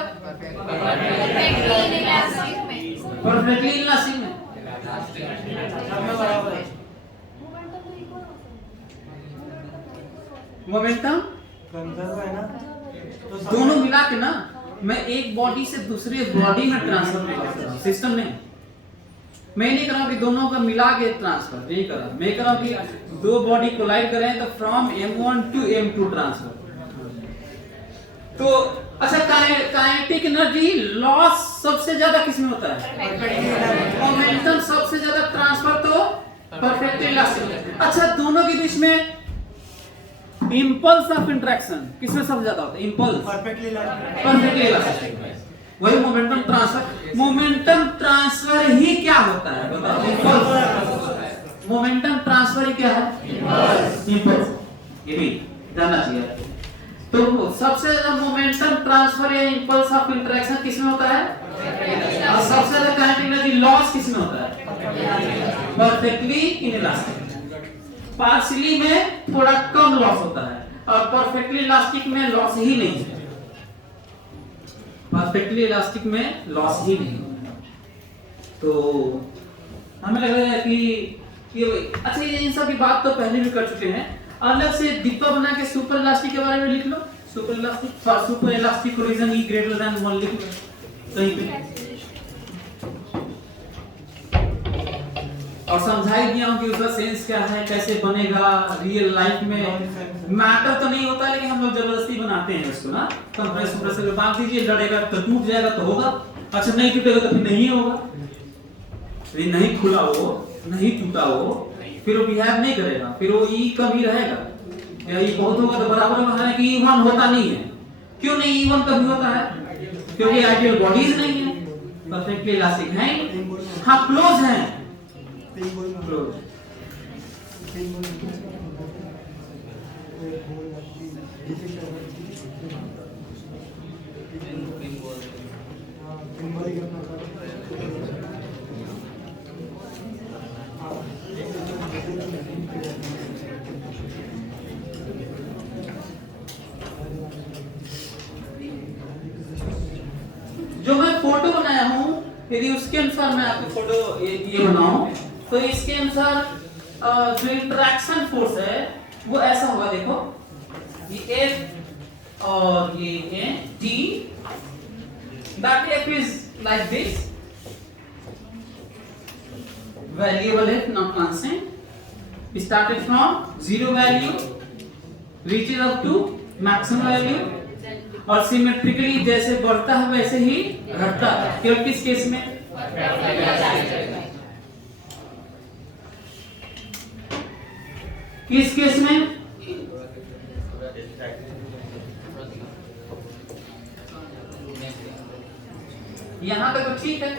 परफेक्टली इलास्टिक में। मोमेंटम कंजर्व है ना, तो दोनों मिला के ना, मैं एक बॉडी से दूसरे बॉडी में ट्रांसफर कर रहा हूं, सिस्टम नहीं। मैं नहीं कर रहा कि दोनों का मिला के ट्रांसफर, नहीं कर रहा। मैं कर रहा कि 2 बॉडी कोलाइड करें तो from M1 to M2 transfer. तो अच्छा, काइनेटिक एनर्जी लॉस सबसे ज्यादा किस में होता है? मोमेंटम सबसे ज्यादा ट्रांसफर तो परफेक्टली इलास्टिक। अच्छा, दोनों के बीच में इंपल्स ऑफ इंटरेक्शन किसमें सबसे ज्यादा होता है? Impulse perfectly elastic. वही मोमेंटम ट्रांसफर। मोमेंटम ट्रांसफर ही क्या होता है बताओ? इंपल्स। मोमेंटम ट्रांसफर ही क्या है? इंपल्स। ये भी जानना चाहिए। तो सबसे ज्यादा मोमेंटम ट्रांसफर या इंपल्स ऑफ इंटरेक्शन किसमें होता है? और सबसे ज्यादा काइनेटिक एनर्जी लॉस किसमें होता है? Perfectly inelastic. पार्शियली में थोड़ा कम लॉस होता है और परफेक्टली इलास्टिक में लॉस ही नहीं है। परफेक्टली इलास्टिक में लॉस ही नहीं होगा। तो हमें लग रहा है कि ये अच्छा, ये इन सब की बात तो पहले भी कर चुके हैं। अलग से डिब्बा बना के सुपर इलास्टिक के बारे में लिख लो। सुपर इलास्टिक कोलिजन ई ग्रेटर देन 1 लिख लो कहीं पे, और समझाई दिया हूं कि उसका सेंस क्या है, कैसे बनेगा रियल लाइफ में। मैटर तो नहीं होता, लेकिन हम लोग जबरदस्ती बनाते हैं इसको ना। कंप्रेसर से बांध दीजिए, लड़ेगा तो टूट जाएगा तो होगा, अच्छा नहीं टूटेगा तो फिर नहीं होगा। ये नहीं खुला हो, नहीं टूटा हो, फिर वो बिहेव नहीं करेगा, फिर वो ई कम ही रहेगा। या ई बहुत होगा तो बराबर में है कि ई1 होता नहीं है। क्यों नहीं ई1 कभी होता है? क्योंकि आइडियल बॉडीज नहीं है, परफेक्टली इलास्टिक है, हाँ क्लोज है, क्लोज। जो मैं फोटो बनाया हूं, यदि उसके अनुसार मैं आपको फोटो ये बनाऊं, तो इसके अनुसार जो इंटरेक्शन फोर्स है वो ऐसा होगा। देखो ये F और ये T, that F is like this, variable है, not constant, started from 0 value, reaches up to maximum value, और सिमेट्रिकली जैसे बढ़ता है वैसे ही घटता है। केवल किस केस में? किस केस में? यहां तक तो ठीक है।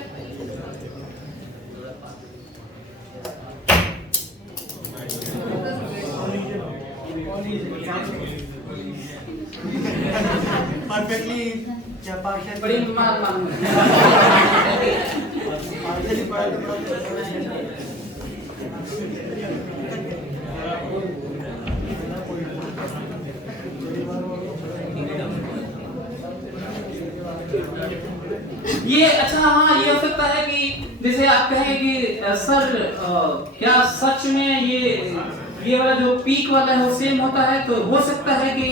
परफेक्टली क्या पार्शियल बड़ी मार मारूंगा। पार्शियली पढ़ा तो ये अच्छा, हाँ ये हो सकता है कि जैसे आप कहें कि सर क्या सच में ये वाला जो पीक वाला है वो सेम होता है? तो हो सकता है कि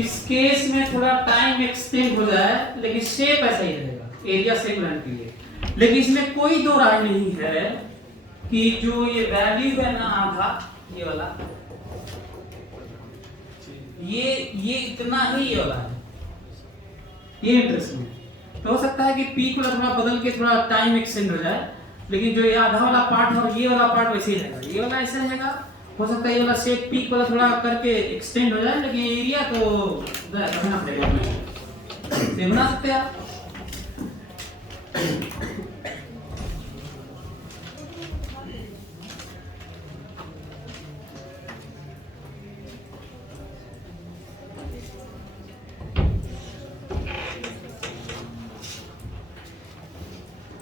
इस केस में थोड़ा टाइम एक्सटेंड हो जाए, लेकिन शेप ऐसा ही रहेगा, एरिया सेम रहने के लिए। लेकिन इसमें कोई दो राय नहीं है कि जो ये वैल्यू है ना आधा, ये वाला, ये इतना ही ये वाला है, ये इंटरेस्टिंग है। तो हो सकता है कि पीक वाला थोड़ा बदल के थोड़ा टाइम एक्सटेंड हो जाए, लेकिन जो ये आधा वाला पार्ट और ये वाला पार्ट वैसे ही रहेगा। ये वाला ऐसे रहेगा, हो सकता है ये वाला शेप पीक वाला थोड़ा करके एक्सटेंड हो जाए, लेकिन एरिया तो रखना पड़ेगा। ये बना सकते हैं आप।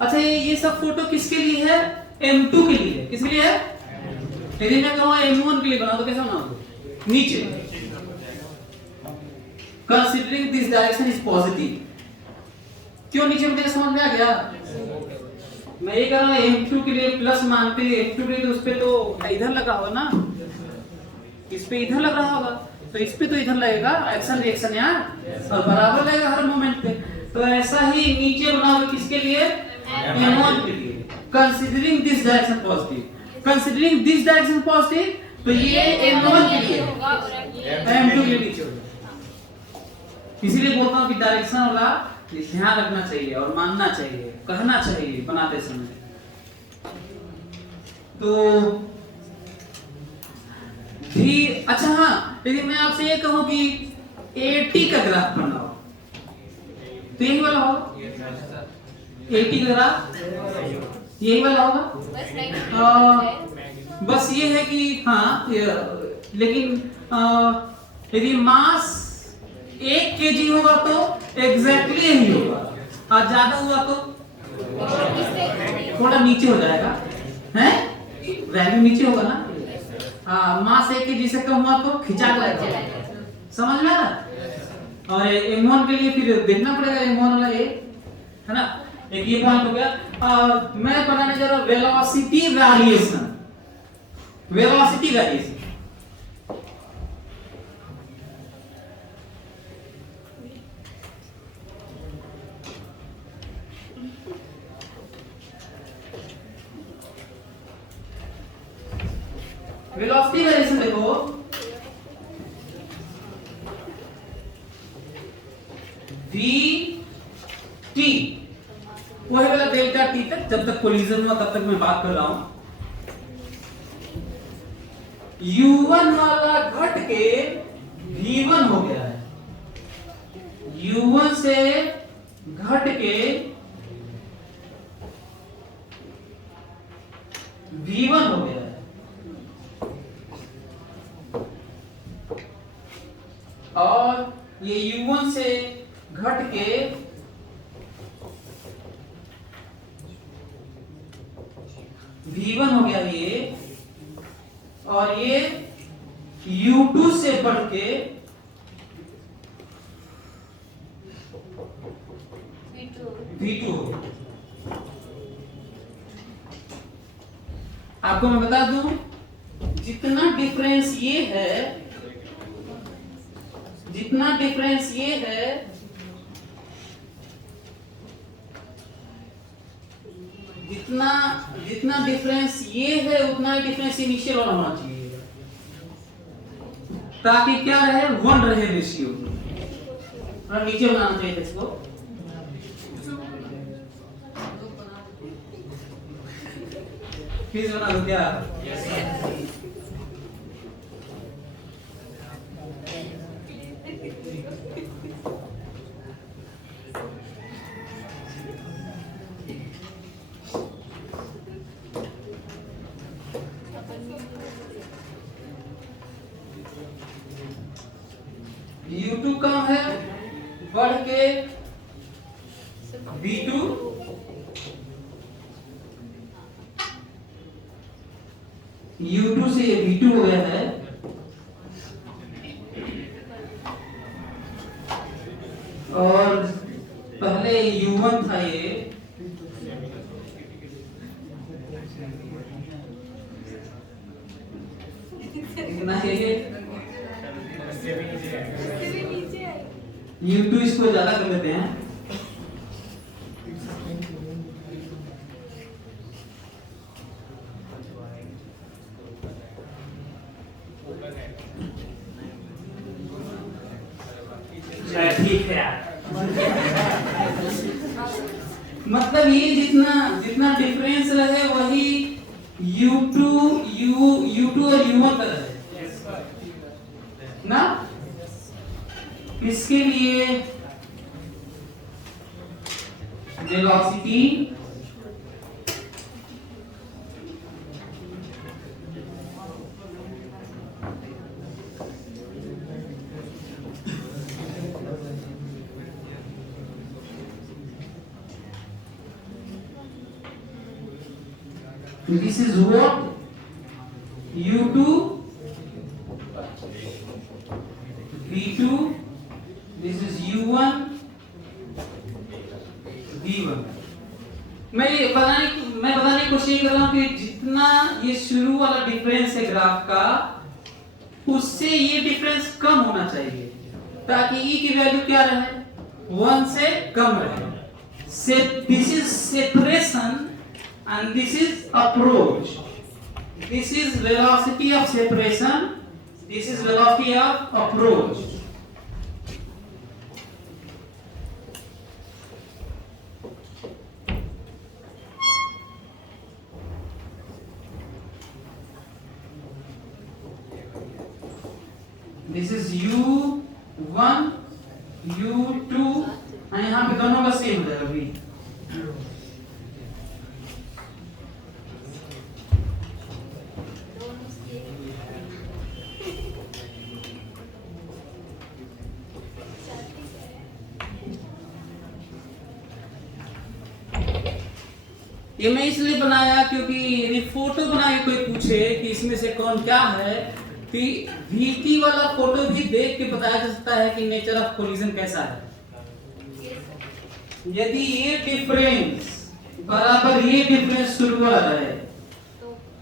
अच्छा, ये सब फोटो किसके लिए है? M2 के लिए है। किसके लिए है? यदि मैं कहूँ M1 के लिए बनाओ तो कैसे बनाओगे? नीचे, considering this direction is positive. क्यों नीचे मुझे समझ में आ गया? मैं ये कह रहा हूँ M2 के लिए प्लस मानते हैं, M2 के लिए तो उस पे तो इधर लगा होगा ना, इस पे इधर लग रहा होगा, तो इस पे तो इधर लगेगा, एक्शन रिएक्शन यार, और बराबर लगेगा हर मोमेंट पे। तो ऐसा ही नीचे बनाओगे किसके लिए? M1 के लिए। Considering this direction positive, considering this direction positive, तो ये M1 के लिए, M2 के लिए नीचे होगा। इसीलिए बोलता हूँ कि डायरेक्शन वाला ध्यान रखना चाहिए और मानना चाहिए, कहना चाहिए बनाते समय। तो भी अच्छा, हाँ यदि मैं आपसे ये कहूँ कि AT का ग्राफ बनाओ, तो यही वाला होगा। AT का ग्राफ यही वाला होगा। बस ये है कि हाँ, लेकिन यदि मास 1 kg होगा तो एग्जैक्टली यही होगा, और ज्यादा हुआ तो थोड़ा नीचे हो जाएगा, हैं? वैल्यू नीचे होगा ना। मास 1 kg से कम हुआ तो खिंचा जाएगा, समझ में आ रहा? और M1 के लिए फिर देखना पड़ेगा M1 वाला ये है ना। एक ये पॉइंट हो गया। और मैं बताने जा रहा हूं velocity variation. Velocity variation velocity variation देखो, वी टी वो है वाला डेल्टा टी तक, जब तक कोलिजन हुआ तब तक मैं बात कर रहा हूं। U1 वाला घट के V1 हो गया है, U1 से घट के V1 हो गया है। और ये U1 से घट के V1 हो गया ये, और ये U2 से बढ़ के V2 हो गया। आपको मैं बता दूं, जितना डिफरेंस ये है, जितना डिफरेंस ये है, जितना डिफरेंस ये है उतना ही डिफरेंस इनिशियल वाला होना चाहिए, ताकि क्या रहे, 1 रहे रेशियो। थोड़ा नीचे बनाना चाहिए था इसको। प्लीज बना दो क्या? U2 कम है, बढ़ के V2, U2 से V2 हो गया है, और पहले U1 था ये, कितना है ये? U2 इसको ज्यादा कर लेते हैं, ठीक है यार। मतलब ये जितना डिफरेंस रहे वही U2 और U1 का रहे ना। इसके लिए velocity this is what U2 V2, this is U1 V1। मैं बताने की कोशिश कर रहा हूं कि जितना ये शुरू वाला डिफरेंस है ग्राफ का, उससे ये डिफरेंस कम होना चाहिए, ताकि E की वैल्यू क्या रहे, 1 से कम रहे। This is separation and this is approach. This is velocity of separation, this is velocity of approach. This is U1 U2 और यहाँ पे दोनों का सेम हो जाएगा V। ये मैं इसलिए बनाया क्योंकि यदि फोटो बना के कोई पूछे कि इसमें से कौन क्या है, कि VT वाला फोटो भी देख के बताया जा सकता है कि नेचर ऑफ कोलिजन कैसा है। यदि ये डिफरेंस बराबर ये डिफरेंस शुरू वाला है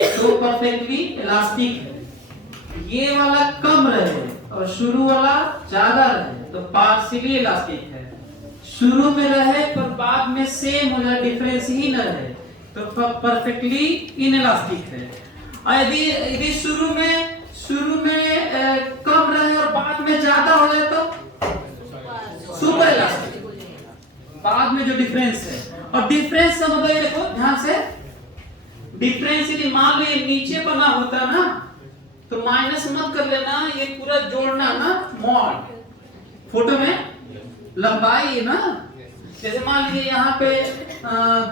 तो परफेक्टली इलास्टिक है, ये वाला कम रहे और शुरू वाला ज्यादा रहे तो पार्शियली इलास्टिक है, शुरू में रहे पर बाद में सेम हो जाए डिफरेंस ही न रहे तो परफेक्टली इनइलास्टिक है। और यदि शुरू में कम रहे और बाद में ज्यादा हो जाए तो सुपर इलास्टिक, बाद में जो डिफरेंस है। और डिफरेंस का मतलब ये देखो ध्यान से, डिफरेंस यदि मान लो ये नीचे बना होता ना तो माइनस मत कर लेना, ये पूरा जोड़ना ना मॉड फोटो में लंबाई है ना, जैसे मान लीजिए यहाँ पे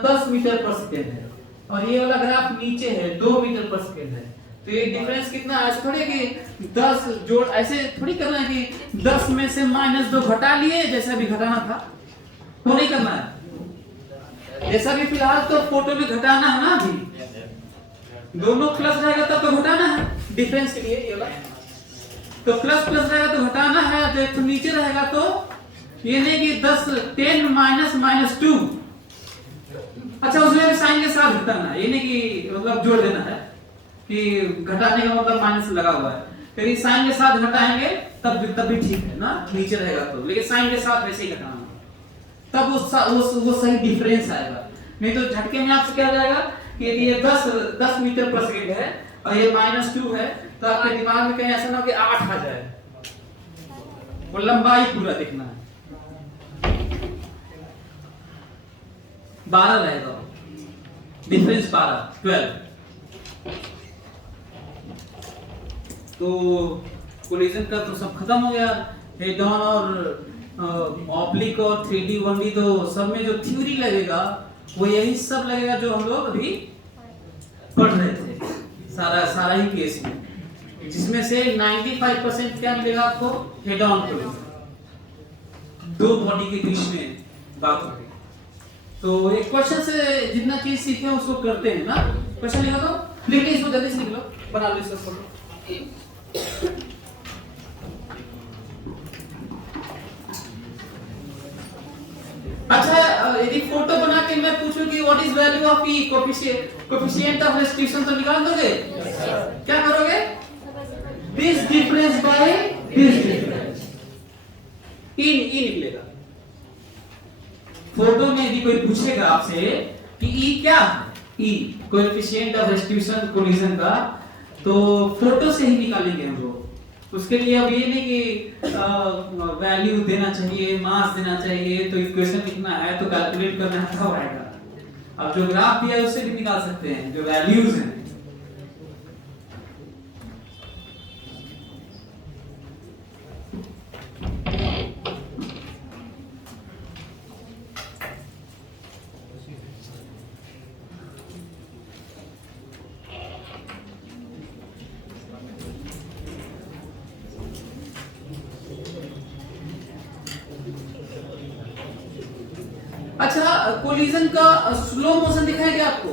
10 मीटर पर सेकेंड है और ये वाला ग्राफ नीचे है 2 मीटर पर सेकेंड है, तो ये डिफरेंस कितना है? थोड़ी कि 10 जोड़ ऐसे थोड़ी करना है कि 10 में से -2 घटा लिए जैसा भी घटाना था, तो नहीं करना है। जैसा भी फिलहाल तो फोटो में घटाना है ना, अभी दोनों प्लस रहेगा तब तो घटाना है डिफरेंस के लिए, ये वाला तो प्लस रहेगा तो घटाना है, तो नीचे रहेगा तो ये नहीं कि 10 -2, अच्छा उसमें भी साइन के साथ घटाना है, ये नहीं कि मतलब जोड़ देना है कि घटाने का मतलब माइनस लगा हुआ है, फिर साइन के साथ घटाएंगे तब भी ठीक है ना, नीचे रहेगा तो, लेकिन साइन के साथ वैसे ही घटाना तब वो सही डिफरेंस आएगा। नहीं तो झटके में आपसे क्या हो जाएगा कि ये 10 मीटर पर सेकंड है और ये -2 है तो आपके दिमाग में कहीं ऐसा ना हो कि 8 आ जाए, वो लंबाई पूरा देखना है। 12 रहेगा डिफरेंस, 12। तो कोलिजन का तो सब खत्म हो गया, हेड ऑन और ऑब्लिक और 3D 1D तो सब में जो थ्योरी लगेगा वो यही सब लगेगा जो हम लोग अभी पढ़ रहे थे, सारा ही केस में, जिसमें से 95% क्या मिलेगा आपको? हेड ऑन कोलिजन, दो बॉडी के बीच में बात हो रही। तो एक क्वेश्चन से जितना चीज सीखे उसको करते हैं ना, क्वेश्चन लिखो तो लिखिए, इसको जल्दी से लिख लो, बना लो इसको फोटो। अच्छा, यदि फोटो बना के मैं पूछूं कि what is value of E, coefficient of restitution, तो निकाल दोगे? क्या करोगे? This difference by this difference, E निकलेगा। फोटो में यदि कोई पूछेगा आपसे कि ई क्या है, ई कोएफिशिएंट ऑफ रेस्ट्रिक्शन कोलिजन का, तो फोटो से ही निकालेंगे हम लोग। उसके लिए अब ये नहीं कि वैल्यू देना चाहिए, मास देना चाहिए, तो इक्वेशन लिखना है तो कैलकुलेट करना है तब आएगा। अब जो ग्राफ दिया है उससे भी निकाल सकते हैं जो वैल्यूज हैं। अच्छा, कोलिजन का स्लो मोशन दिखाया क्या आपको?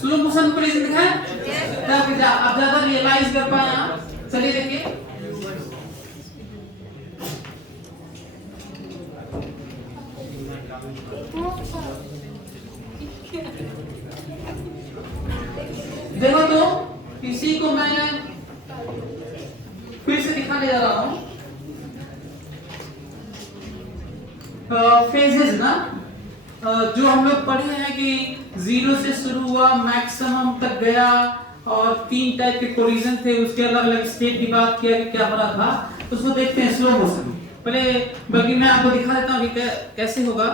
स्लो मोशन कोलिजन दिखाया? तब आप ज्यादा रियलाइज कर पाए आप। चलिए देखिए, देखो तो इसी को मैं फिर से दिखाने जा रहा हूं। फेजेस ना, जो हम लोग पढ़े हैं कि 0 से शुरू हुआ, मैक्सिमम तक गया, और 3 टाइप के कोलिजन थे, उसके अलग अलग स्टेट की बात किया कि क्या हो रहा था। उसको देखते हैं स्लो मोशन पहले, बल्कि मैं आपको दिखा देता हूँ कि कैसे होगा।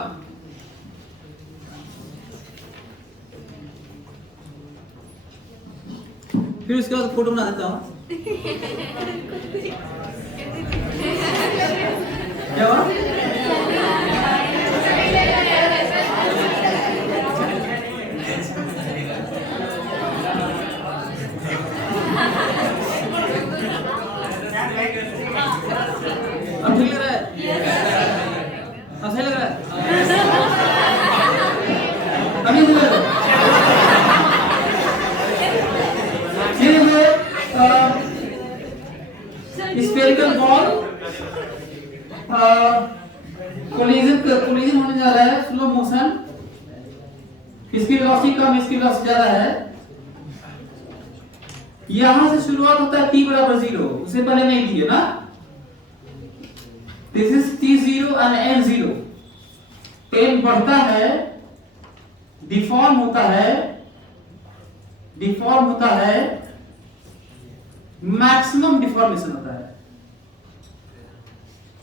फिर उसके बाद फोटो बना देता हूँ। क्या हुआ? अब ठीक लग रहा है? अब सही लग रहा है? अभी लग रहा है? वेलोसिटी कम, इसकी वेलोसिटी ज्यादा है। यहां से शुरुआत होता है t बराबर 0, उससे पहले नहीं दिए ना। This is t0 and n0। n बढ़ता है, डिफॉर्म होता है, मैक्सिमम डिफॉर्मेशन होता है।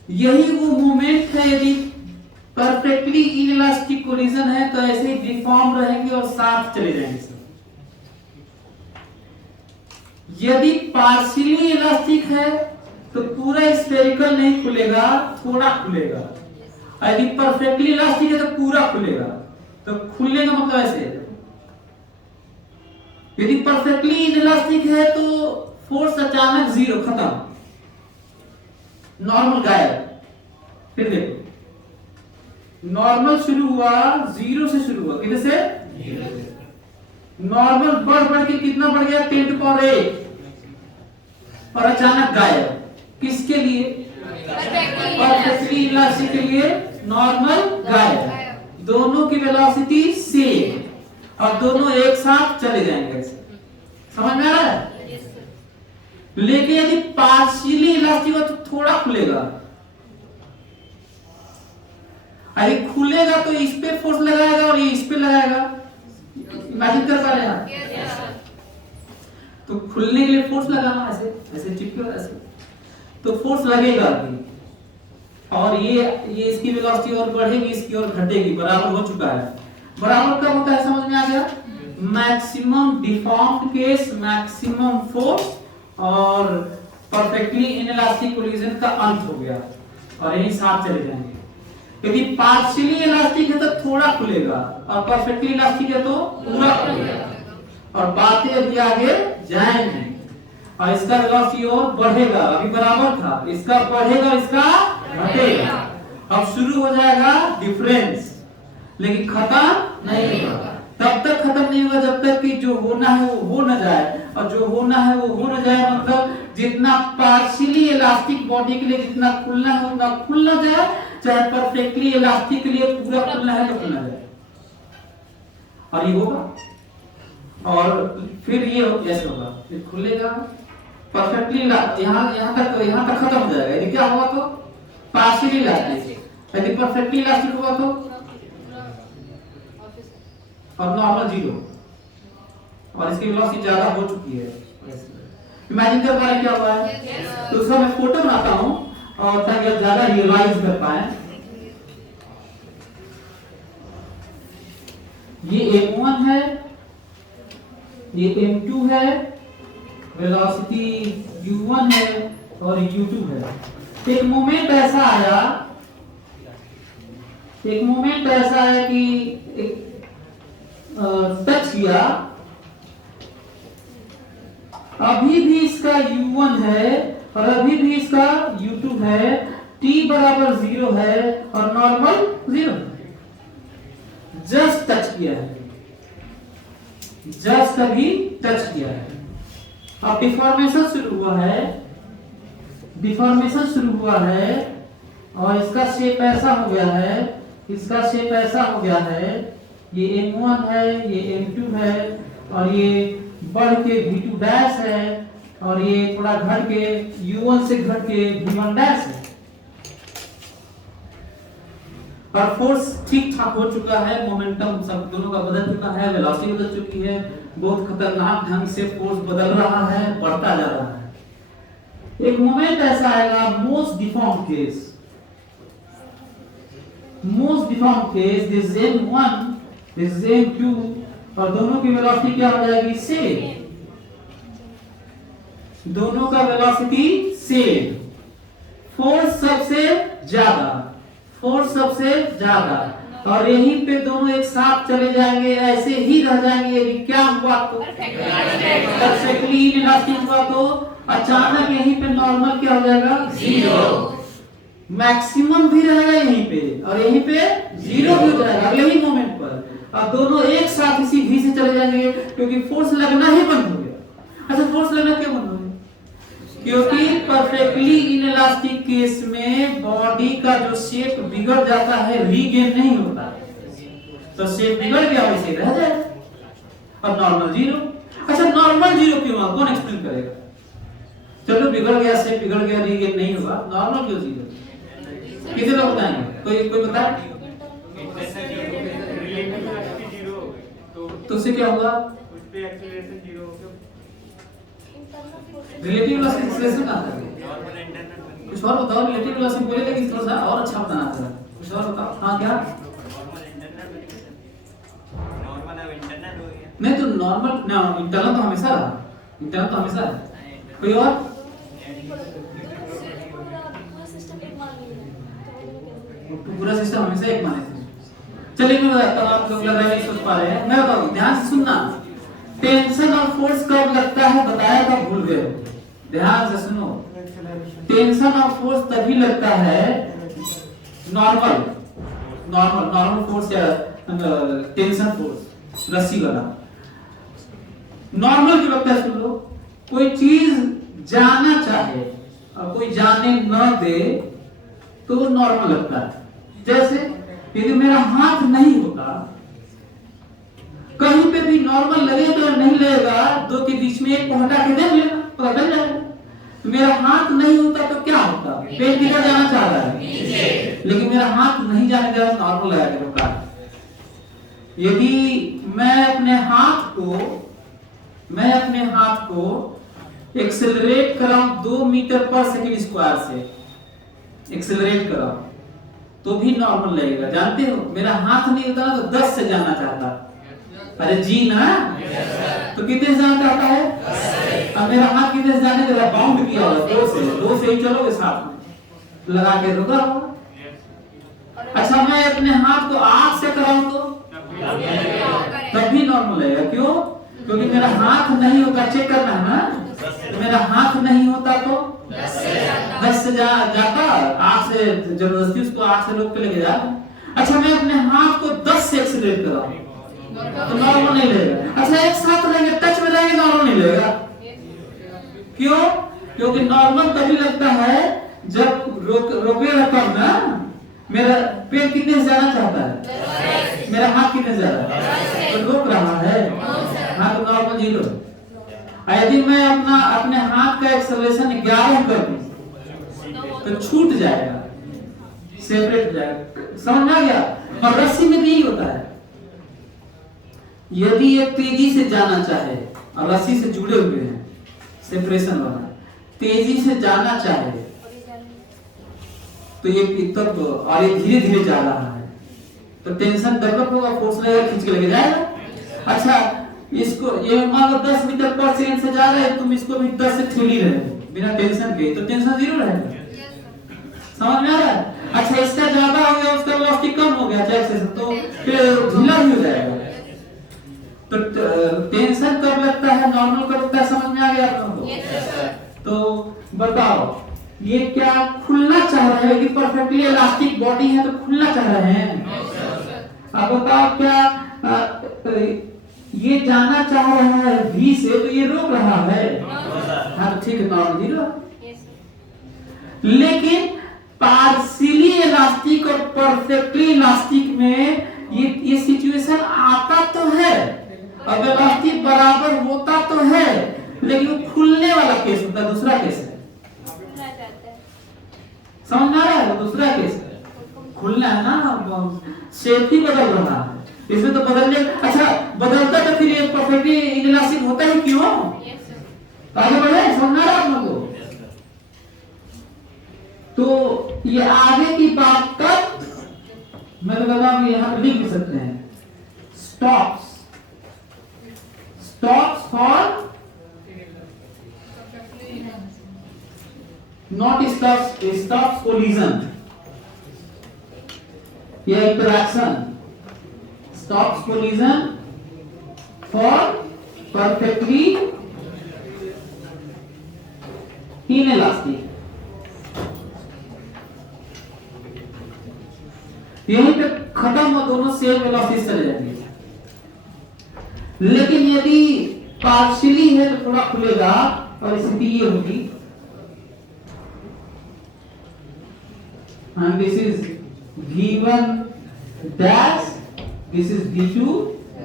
यही वो मोमेंट है, यदि परफेक्टली इनइलास्टिक कोलिजन है तो ऐसे ही डिफॉर्म रहेंगे और साथ चले जाएंगे सब। यदि पार्शियली इलास्टिक है तो पूरा स्फेरिकल नहीं खुलेगा, थोड़ा खुलेगा। यदि परफेक्टली इलास्टिक है तो पूरा खुलेगा। तो खुलने का मतलब ऐसे है, यदि परफेक्टली इनइलास्टिक है तो फोर्स अचानक 0, खत्म, नॉर्मल गायब। फिर देखो, नॉर्मल शुरू हुआ 0 से, शुरू हुआ कितने से? नॉर्मल बढ़ के कितना बढ़ गया? 10⁸, और अचानक गायब। किसके लिए? परफेक्टली इलास्टिक के लिए नॉर्मल गायब। दोनों की वेलोसिटी सेम और दोनों एक साथ चले जाएंगे। समझ में आ रहा है? लेकिन यदि पार्शियली इलास्टिक हो तो थोड़ा खुलेगा। यदि खुलेगा तो इस पे फोर्स लगाएगा और ये इस पे लगाएगा। इमेजिन कर पा रहे हैं आप? तो खुलने के लिए फोर्स लगाना, ऐसे चिपके, ऐसे तो फोर्स लगेगा अभी, और ये इसकी वेलोसिटी और बढ़ेगी, इसकी और घटेगी। बराबर हो चुका है। बराबर कब होता है? समझ में आ गया? Maximum deformed case, maximum force, और परफेक्टली इनइलास्टिक कोलिजन का अंत हो गया, और यही साथ चले जाएंगे। यदि पार्शियली इलास्टिक है तो थोड़ा खुलेगा, और परफेक्टली इलास्टिक है तो पूरा खुलेगा, और बातें अभी आगे जाएंगे। और इसका वेलोसिटी और बढ़ेगा, अभी बराबर था, इसका बढ़ेगा, इसका घटेगा। अब शुरू हो जाएगा डिफरेंस, लेकिन खत्म नहीं होगा। तब तक खत्म नहीं होगा जब तक कि जो होना है वो हो न जाए, और जो होना है वो हो न जाए। मतलब जितना पार्शियली इलास्टिक बॉडी के लिए जितना खुलना है उतना खुल न जाए, चाहे परफेक्टली इलास्टिक के लिए पूरा खुलना है तो खुल न जाए। और ये होगा, और फिर ये ऐसे होगा, फिर खुलेगा परफेक्टली। यहाँ तक खत्म हो जाएगा। यदि क्या हुआ तो पार्शियली इलास्टिक, यदि परफेक्टली इलास्टिक हुआ तो और नॉर्मल 0, और इसकी वेलोसिटी ज्यादा हो चुकी है। इमेजिन कर पा रहे क्या हुआ है? तो उसका मैं फोटो बनाता हूं, और ताकि आप ज्यादा रियलाइज कर पाए। ये m1 है, ये m2 है, वेलोसिटी u1 है और u2 है। एक मोमेंट ऐसा आया कि टच किया, अभी भी इसका u1 है और अभी भी इसका u2 है, t बराबर 0 है और नॉर्मल 0 है। जस्ट टच किया है, जस्ट अभी टच किया है। अब डिफॉर्मेशन शुरू हुआ है, और इसका शेप ऐसा हो गया है, इसका शेप ऐसा हो गया है। ये m1 है, ये m2 है, और ये बढ़ के v2 डैश है, और ये थोड़ा घट के u1 से घट के v1 डैश है। और फोर्स ठीक ठाक हो चुका है, मोमेंटम सब दोनों का बदल चुका है, वेलोसिटी बदल चुकी है, बहुत खतरनाक ढंग से फोर्स बदल रहा है, बढ़ता जा रहा है। एक मोमेंट ऐसा आएगा, most deform case, this m1, this m2, और दोनों की वेलोसिटी क्या हो जाएगी? सेम। दोनों का वेलोसिटी सेम, फोर्स सबसे ज्यादा, और यहीं पे दोनों एक साथ चले जाएंगे, ऐसे ही रह जाएंगे। यदि क्या हुआ तो परफेक्टली इलास्टिक हुआ तो अचानक यहीं पे नॉर्मल क्या हो जाएगा? 0। मैक्सिमम भी रहेगा यहीं पे, और यहीं पे 0 भी हो जाएगा अगले ही मोमेंट पर, और दोनों एक साथ इसी v से चले जाएंगे, क्योंकि फोर्स लगना ही बंद हो गया। अच्छा, फोर्स लगना क्यों बंद हो गया? क्योंकि परफेक्टली इनइलास्टिक केस में बॉडी का जो शेप बिगड़ जाता है, रीगेन नहीं होता, तो शेप बिगड़ गया वैसे रह जाए। और नॉर्मल जीरो। अच्छा नॉर्मल जीरो क्यों हुआ, कौन एक्सप्लेन करेगा? चलो बिगड़ गया से बिगड़ गया रीगेन नहीं होगा, नॉर्मल क्यों जीरो? किसी लोग बताएंगे, कोई बता? तो उससे क्या होगा? रिलेटिव वेलोसिटी एक्सेलरेशन कहां था? कुछ और बताओ, रिलेटिव वेलोसिटी बोले लेकिन थोड़ा सा और अच्छा बताना था, कुछ और बताओ। हाँ क्या? नहीं तो नॉर्मल ना, इंटरनल तो हमेशा रहा, इंटरनल तो हमेशा है। कोई और? पूरा सिस्टम हमेशा एक माने थे। चलिए मैं बताता हूँ, आप लोग लग रहा है नहीं सोच पा रहे हैं, मैं बताऊँ, ध्यान से सुनना। टेंशन और फोर्स कब लगता है बताया था, भूल गए, ध्यान से सुनो। टेंशन और फोर्स तभी लगता है नॉर्मल फोर्स या टेंशन फोर्स रस्सी वाला। नॉर्मल क्यों लगता है सुन लो, कोई चीज जाना चाहे और कोई जाने न दे तो नॉर्मल लगता है। जैसे यदि मेरा हाथ नहीं होता, कहीं पे भी नॉर्मल लगेगा या नहीं लगेगा, दो के बीच में एक को हटा के देख लेना, पता चल जाएगा। मेरा हाथ नहीं होता तो क्या होता, पेट किधर जाना चाह रहा है, लेकिन मेरा हाथ नहीं जाने दे रहा, नॉर्मल लगा के रुका। यदि मैं अपने हाथ को एक्सेलरेट कराऊं 2 मीटर पर सेकंड स्क्वायर से एक्सेलरेट कराऊं तो भी नॉर्मल लगेगा। जानते हो मेरा हाथ नहीं होता ना तो 10 से जाना चाहता, अरे जी ना, तो कितने से जाना चाहता है? अब मेरा हाथ कितने से जाने दे रहा, बाउंड किया हुआ 2 से ही चलोगे, साथ में लगा के रुका होगा। अच्छा मैं अपने हाथ को 8 से कराऊं तो तब भी नॉर्मल लगेगा। क्यों? क्योंकि मेरा हाथ नहीं होता, चेक करना है ना, मेरा हाथ नहीं होता तो 10 से जाता, 8 से जबरदस्ती उसको 8 से रोक के लेके जा। अच्छा मैं अपने हाथ को 10 से एक्सीलरेट कराऊं तो नॉर्मल नहीं लगेगा। अच्छा एक साथ रहेंगे, टच में रहेंगे, नॉर्मल नहीं लगेगा। क्यों? क्योंकि नॉर्मल तभी लगता है जब रोकेगा कम ना। मेरा पेट कितने से जाना चाहता है, मेरा हाथ कितने से जा रहा है, तो रोक रहा है, हाँ तो नॉर्मल जीरो। यदि मैं अपने हाथ का एक्सेलरेशन 11 कर दूं तो छूट जाएगा, सेपरेट हो जाएगा, समझ आ गया? और रस्सी में भी यही होता है, यदि ये तेजी से जाना चाहे और रस्सी से जुड़े हुए हैं, सेपरेशन वाला, तेजी से जाना चाहे तो ये तब और ये धीरे धीरे जा रहा है तो टेंशन डेवलप होगा, फोर्स लगेगा, खींच के लेके जाएगा। अच्छा इसको ये मान लो 10 मीटर पर सेकंड से जा रहे हैं, तुम इसको भी 10 से ठेल ही रहे बिना टेंशन के, तो टेंशन जीरो रहेगा। समझ में आ रहा है? अच्छा इसका ज्यादा हो गया, उसका वेलोसिटी कम हो गया जैसे तो फिर ढीला ही हो जाएगा। तो टेंशन कब लगता है, नॉर्मल कब लगता है, समझ में आ गया आप लोगों को? तो बताओ ये क्या खुलना चाह रहे हैं कि परफेक्टली इलास्टिक बॉडी है तो खुलना चाह रहे हैं? अब बताओ क्या ये जाना चाह रहा है V से तो ये रोक रहा है, हाँ तो ठीक है, नॉर्मल जीरो। लेकिन पार्शियली इलास्टिक और परफेक्टली इलास्टिक में ये सिचुएशन आता तो है, अब इलास्टिक बराबर होता तो है, लेकिन वो खुलने वाला केस होता है, दूसरा केस है। समझ आ रहा है? वो दूसरा केस है, खुलना है ना, शेप ही बदल रहा है, इसमें तो बदलने। अच्छा बदलता तो फिर ये परफेक्टली इलास्टिक होता है क्यों? आगे बढ़े, समझ आ रहा है आप लोगों को? तो ये आगे की बात तक मैं तो कहता हूं यहां पर लिख भी सकते हैं, stops for not stops collision या interaction, stops collision for perfectly inelastic। यहीं पे खत्म हो, दोनों सेम वेलोसिटी चले जाएंगे। लेकिन यदि पार्शियली है तो थोड़ा खुलेगा और स्थिति ये होगी, and this is V1 dash, this is V2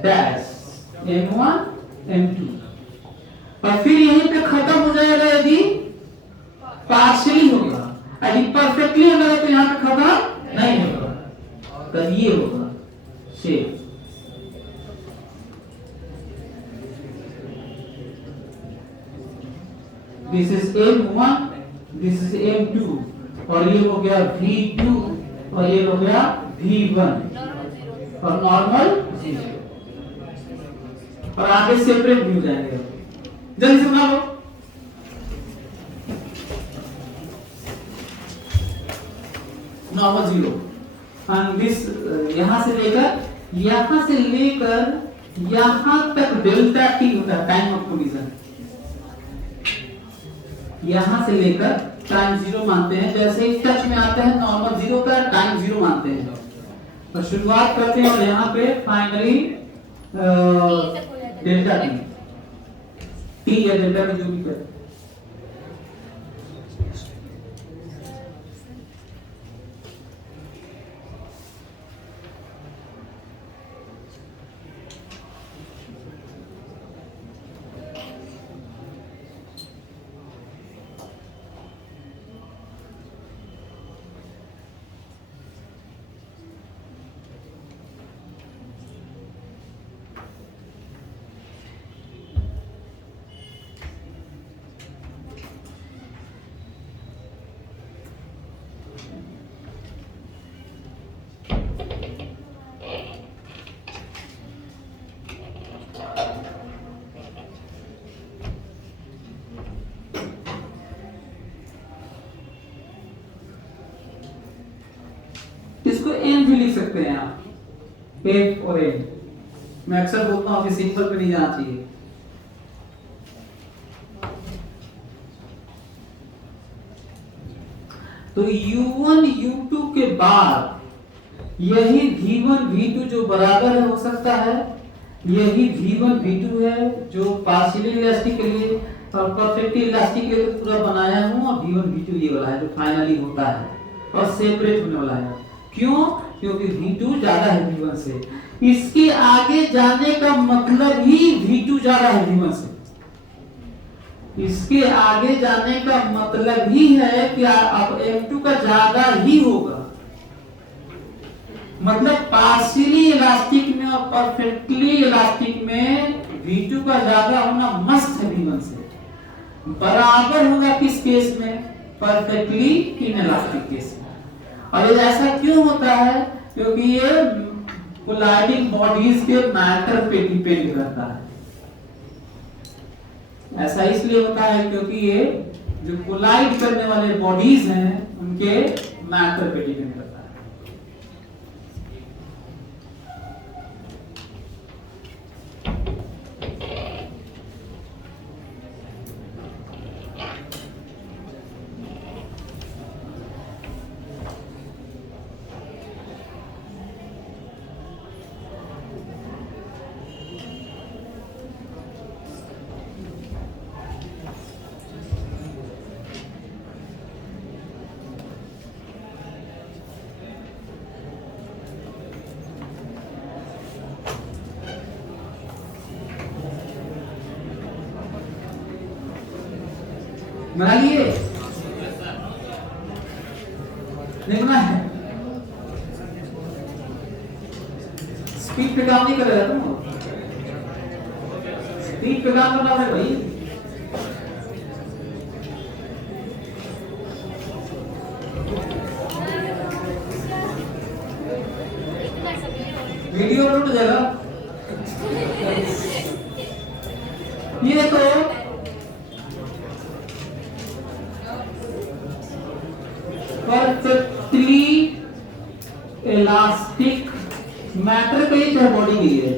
dash, m1 m2 और फिर यहीं पे खत्म हो जाएगा यदि पार्शियली होगा, यदि परफेक्टली होगा तो यहाँ पे खत्म नहीं होगा, तब ये होगा shape. This is m1, this is m2 और ये हो गया v2 और ये हो गया v1 और नॉर्मल 0 और आगे सेपरेट भी हो जाएंगे। जल्दी से बना लो। नॉर्मल 0 एंड दिस यहां से लेकर यहां तक डेल्टा टी होता है, टाइम ऑफ कोलिजन। यहां से लेकर टाइम 0 मानते हैं, जैसे ही टच में आते हैं नॉर्मल 0 होता है, टाइम 0 मानते हैं। तो शुरुआत करते हैं और यहाँ पे फाइनली डेल्टा टी या डेल्टा टी जो भी करें। इसको एन भी लिख सकते हैं आप, एफ और एन। मैं अक्सर बोलता हूं कि सिंपल पे नहीं जाना चाहिए। तो u1 u2 के बाद यही v1 v2 जो बराबर है हो सकता है, यही v1 v2 है जो पार्शियली इलास्टिक के लिए और परफेक्टली इलास्टिक के लिए तो पूरा बनाया हूं, और v1 v2 ये वाला है जो फाइनली होता है और सेपरेट होने वाला है। क्यों? क्योंकि v2 ज्यादा है v1 से। इसके आगे जाने का मतलब ही v2 ज्यादा है v1 से। इसके आगे जाने का मतलब ही है कि अब m2 का ज्यादा ही होगा। मतलब पार्शियली इलास्टिक में और परफेक्टली इलास्टिक में v2 का ज्यादा होना मस्ट है v1 से। बराबर होगा किस केस में? परफेक्टली इनइलास्टिक केस में। और ये ऐसा क्यों होता है? क्योंकि ये कोलाइडिंग बॉडीज के मैटर पे डिपेंड करता है। ऐसा इसलिए होता है क्योंकि ये जो कोलाइड करने वाले बॉडीज हैं उनके मैटर पे डिपेंड करता है। बना लिए? देखना है स्पीड पे काम नहीं करेगा तुम, स्पीड पे काम करना है भाई। वीडियो अपलोड हो जाएगा। ये देखो परफेक्टली इलास्टिक मैटर पेज है बॉडी के लिए।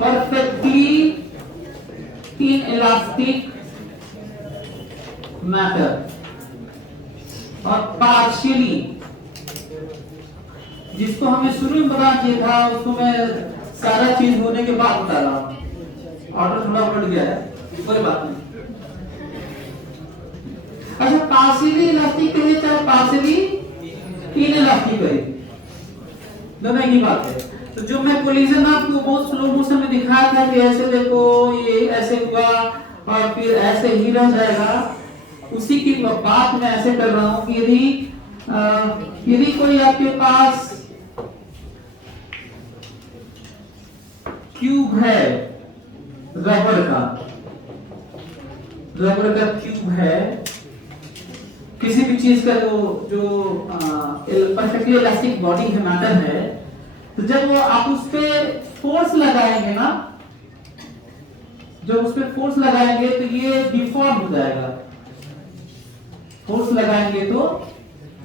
परफेक्टली इनइलास्टिक मैटर और पार्शियली, जिसको हमें शुरू में बताना चाहिए था उसको मैं सारा चीज होने के बाद बता रहा हूं। ऑर्डर थोड़ा उलट गया है, कोई बात नहीं। अच्छा, पार्शियली इलास्टिक के लिए चाहे पार्शियली इनइलास्टिक है, दोनों एक ही बात है। तो जो मैं कोलिजन आपको बहुत स्लो मोशन में दिखाया था कि ऐसे देखो ये ऐसे हुआ और फिर ऐसे ही रह जाएगा, उसी की बात मैं ऐसे कर रहा हूं कि यदि कोई आपके पास क्यूब है, रबर का क्यूब है, किसी भी चीज का जो परफेक्टली इलास्टिक बॉडी है, मैटर है, तो जब वो आप उस पे फोर्स लगाएंगे ना, जब उस पे फोर्स लगाएंगे तो ये डिफॉर्म हो जाएगा, फोर्स लगाएंगे तो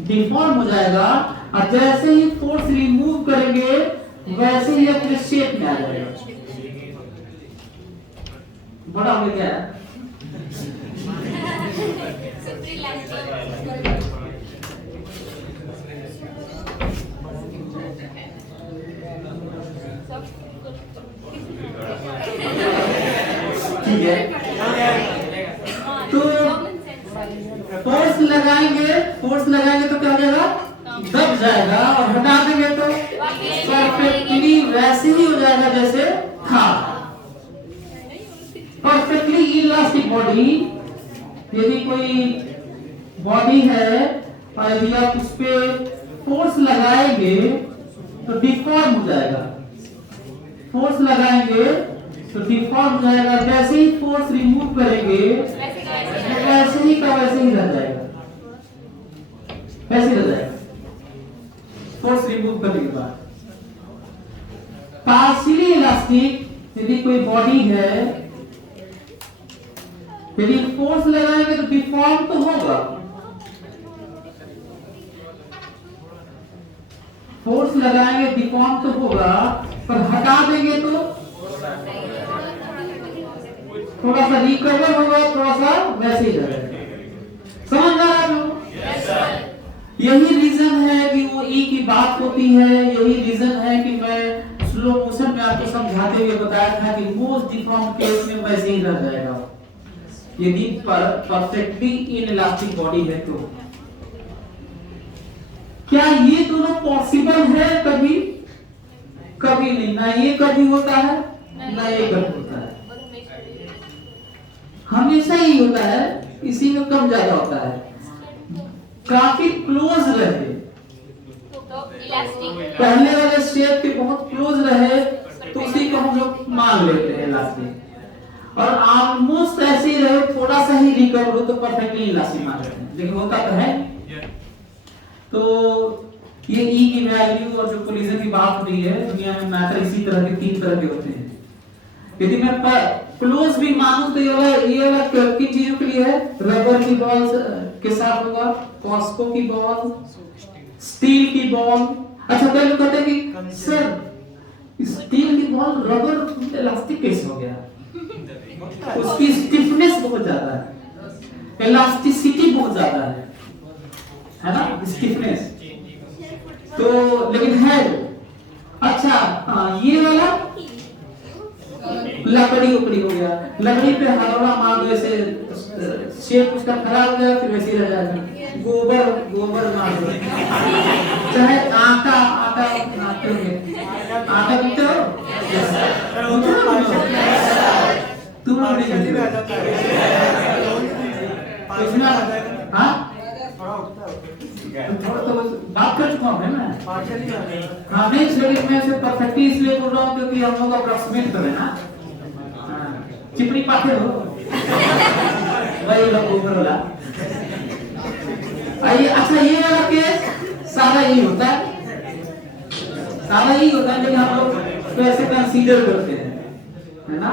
डिफॉर्म हो जाएगा, और जैसे ही फोर्स रिमूव करेंगे वैसे ही अपने शेप में आ जाएगा। बड़ा हो गया है ठीक है। तो फोर्स लगाएंगे तो क्या हो जाएगा, दब जाएगा, और हटा देंगे तो परफेक्टली वैसे ही हो जाएगा जैसे था। परफेक्टली इलास्टिक बॉडी, यदि कोई बॉडी है और यदि आप उस पे फोर्स लगाएंगे तो डिफॉर्म हो जाएगा, फोर्स लगाएंगे तो डिफॉर्म हो जाएगा, जैसे ही फोर्स रिमूव करेंगे वैसे ही का वैसे ही रह जाएगा, वैसे रह जाएगा फोर्स रिमूव करने के बाद। पार्शियली इलास्टिक यदि कोई बॉडी है, यदि फोर्स लगाएंगे तो डिफॉर्म तो होगा, फोर्स लगाएंगे डिफॉर्म तो होगा, पर हटा देंगे तो थोड़ा सा रिकवर होगा, थोड़ा सा वैसे ही रहेगा। समझ आ रहा है? यही रीजन है कि वो ई की बात होती है, यही रीजन है कि मैं स्लो मोशन में आपको समझाते हुए बताया था कि मोस्ट डिफॉर्म केस में वैसे ही रह जाएगा यदि परफेक्टली इनइलास्टिक बॉडी है। तो क्या ये दोनों पॉसिबल है? कभी कभी नहीं, ना ये कभी होता है ना ये कभी होता है, हमेशा ही होता है, इसी में कम ज्यादा होता है। काफी क्लोज रहे, पहले वाले शेप के बहुत क्लोज रहे तो उसी को हम लोग मान लेते हैं इलास्टिक, और ऑलमोस्ट ऐसे ही रहे, थोड़ा सा ही रिकवर हो तो परफेक्टली इलास्टिक मान लेते हैं। देखो होता तो है। तो ये ई की वैल्यू और जो कोलिजन की बात हो रही है, दुनिया में मैटर इसी तरह के 3 तरह के होते हैं। यदि मैं क्लोज भी मानूं तो ये वाला किन चीजों के लिए है? रबर की बॉल के साथ होगा, कॉस्को की बॉल, स्टील की बॉल। अच्छा, कई लोग कहते हैं कि सर स्टील की बॉल रबर इलास्टिक कैसे हो गया? उसकी स्टिफनेस बहुत ज्यादा है, इलास्टिसिटी बहुत ज्यादा है ना, स्टिफनेस तो, लेकिन है वो। अच्छा ये वाला लकड़ी उपड़ी हो गया, लकड़ी पे हथौड़ा मार दो, ऐसे शेप उसका खराब हो जाएगा, फिर वैसे ही रह जाएगा। गोबर मार दो, चाहे आटा बनाते होंगे, आटा पीते हो तुम उसमें हाँ थोड़ा तो बात कर चुका हूँ मैं। हाँ नहीं, लेकिन मैं इसे परफेक्टली इसलिए बोल रहा हूँ क्योंकि हम लोग अप्रोक्सीमेट करें ना, चिपड़ी पाते हो वही लोग ऊपर वाला। अच्छा ये वाला केस सारा यही होता है, लेकिन हम लोग कैसे कंसीडर करते हैं, है ना।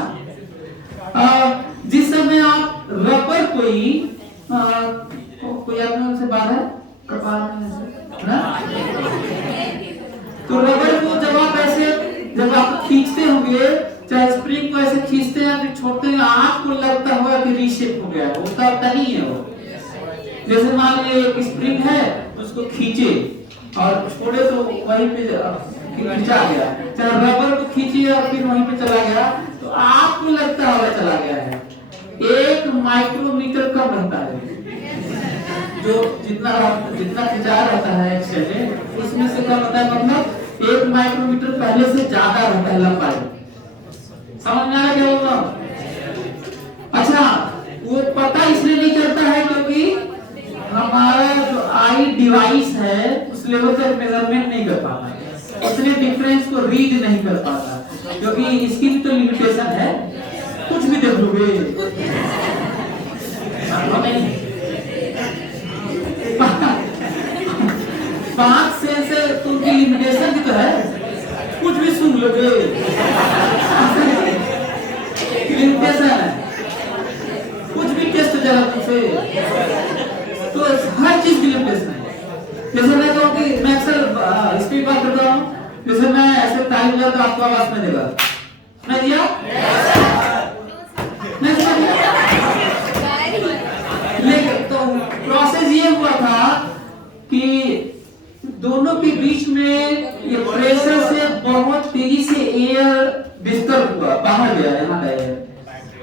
जिस समय आप रबर कोई आपने उनसे बात है ना, तो रबर को जब आप खींचते होंगे, चाहे स्प्रिंग को ऐसे खींचते हैं फिर छोड़ते हैं, आपको लगता होगा कि रीशेप हो गया, होता नहीं है वो। जैसे मान लीजिए एक स्प्रिंग है, उसको खींचे और छोड़े तो वहीं पे खींचा गया, चाहे रबर को खींचिए और फिर वहीं पे चला गया, तो आपको लगता होगा चला गया है। 1 माइक्रोमीटर कम रहता है, जो जितना जितना खिंचाव रहता है एक्सटेंडेड उसमें से कम होता है, मतलब 1 माइक्रोमीटर पहले से ज्यादा रहता है लंबाई। समझ में आ रहा क्या बोल रहा हूं? अच्छा, वो पता इसलिए नहीं चलता है क्योंकि हमारा जो आई डिवाइस है उस लेवल तक मेजरमेंट नहीं कर पाता, इसलिए डिफरेंस को रीड नहीं कर पाता, क्योंकि इसकी भी तो लिमिटेशन है। कुछ भी देख लोगे पांच से उनकी लिमिटेशन भी तो है, कुछ भी सुन लोगे लिमिटेशन है, कुछ भी टेस्ट हो जाएगा तुमसे, तो हर चीज की लिमिटेशन है। जैसे मैं कहूँ कि मैं अक्सर स्पीड बात करता हूँ, जैसे मैं ऐसे ताली बजा तो आपको आवाज में देगा, सुनाई दिया? नहीं सुनाई दिया? लेकिन तो प्रोसेस ये हुआ था कि दोनों के बीच में ये प्रेशर से बहुत तेजी से एयर डिस्टर्ब हुआ, बाहर गया, यहाँ गया,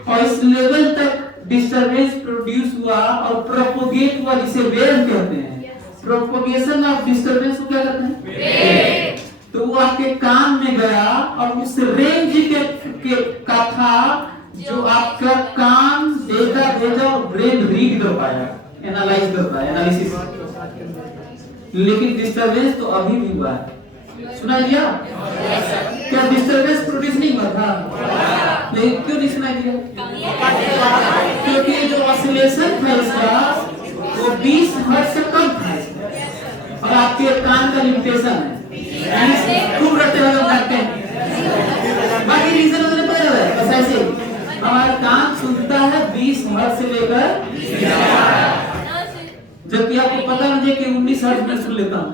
और इस लेवल तक डिस्टरबेंस प्रोड्यूस हुआ और प्रोपोगेट हुआ, जिसे वेव कहते हैं। प्रोपोगेशन ऑफ डिस्टरबेंस को क्या कहते हैं? तो वो आपके कान में गया और उस रेंज के का था जो आपका कान डेटा भेजा और ब्रेन रीड कर पाया, एनालाइज कर पाया, एनालिसिस। लेकिन डिस्टरबेंस तो अभी भी हुआ है, सुना दिया? क्या डिस्टरबेंस प्रोड्यूस नहीं हुआ था? लेकिन क्यों नहीं सुनाई दिया? क्योंकि जो ऑसिलेशन था इसका वो 20 हर्ट्ज से कम था, और आपके कान का लिमिटेशन है, खूब रटते हैं। बाकी रीजन उन्हें पता है, बस ऐसे हमारा कान सुनता है 20 हर्ट्ज से लेकर, जबकि आपको पता नहीं कि 19 हर्ट्ज में सुन लेता हूं।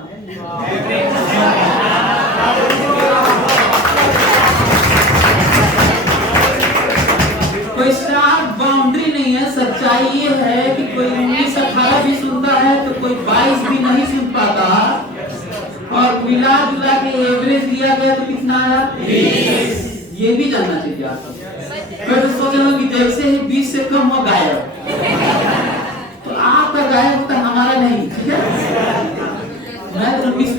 कोई स्टार्क बाउंड्री नहीं है, सच्चाई ये है कि कोई 19-18 भी सुनता है तो कोई 22 भी नहीं सुन पाता, और मिला जुला के एवरेज दिया गया तो कितना आया? 20। ये भी जानना चाहिए आपको। मैं तो सोच रहा हूँ कि जैसे ही 20 से कम हो गायब, तो आपका गायब होता, हमारा नहीं, ठीक है? मैं तो 20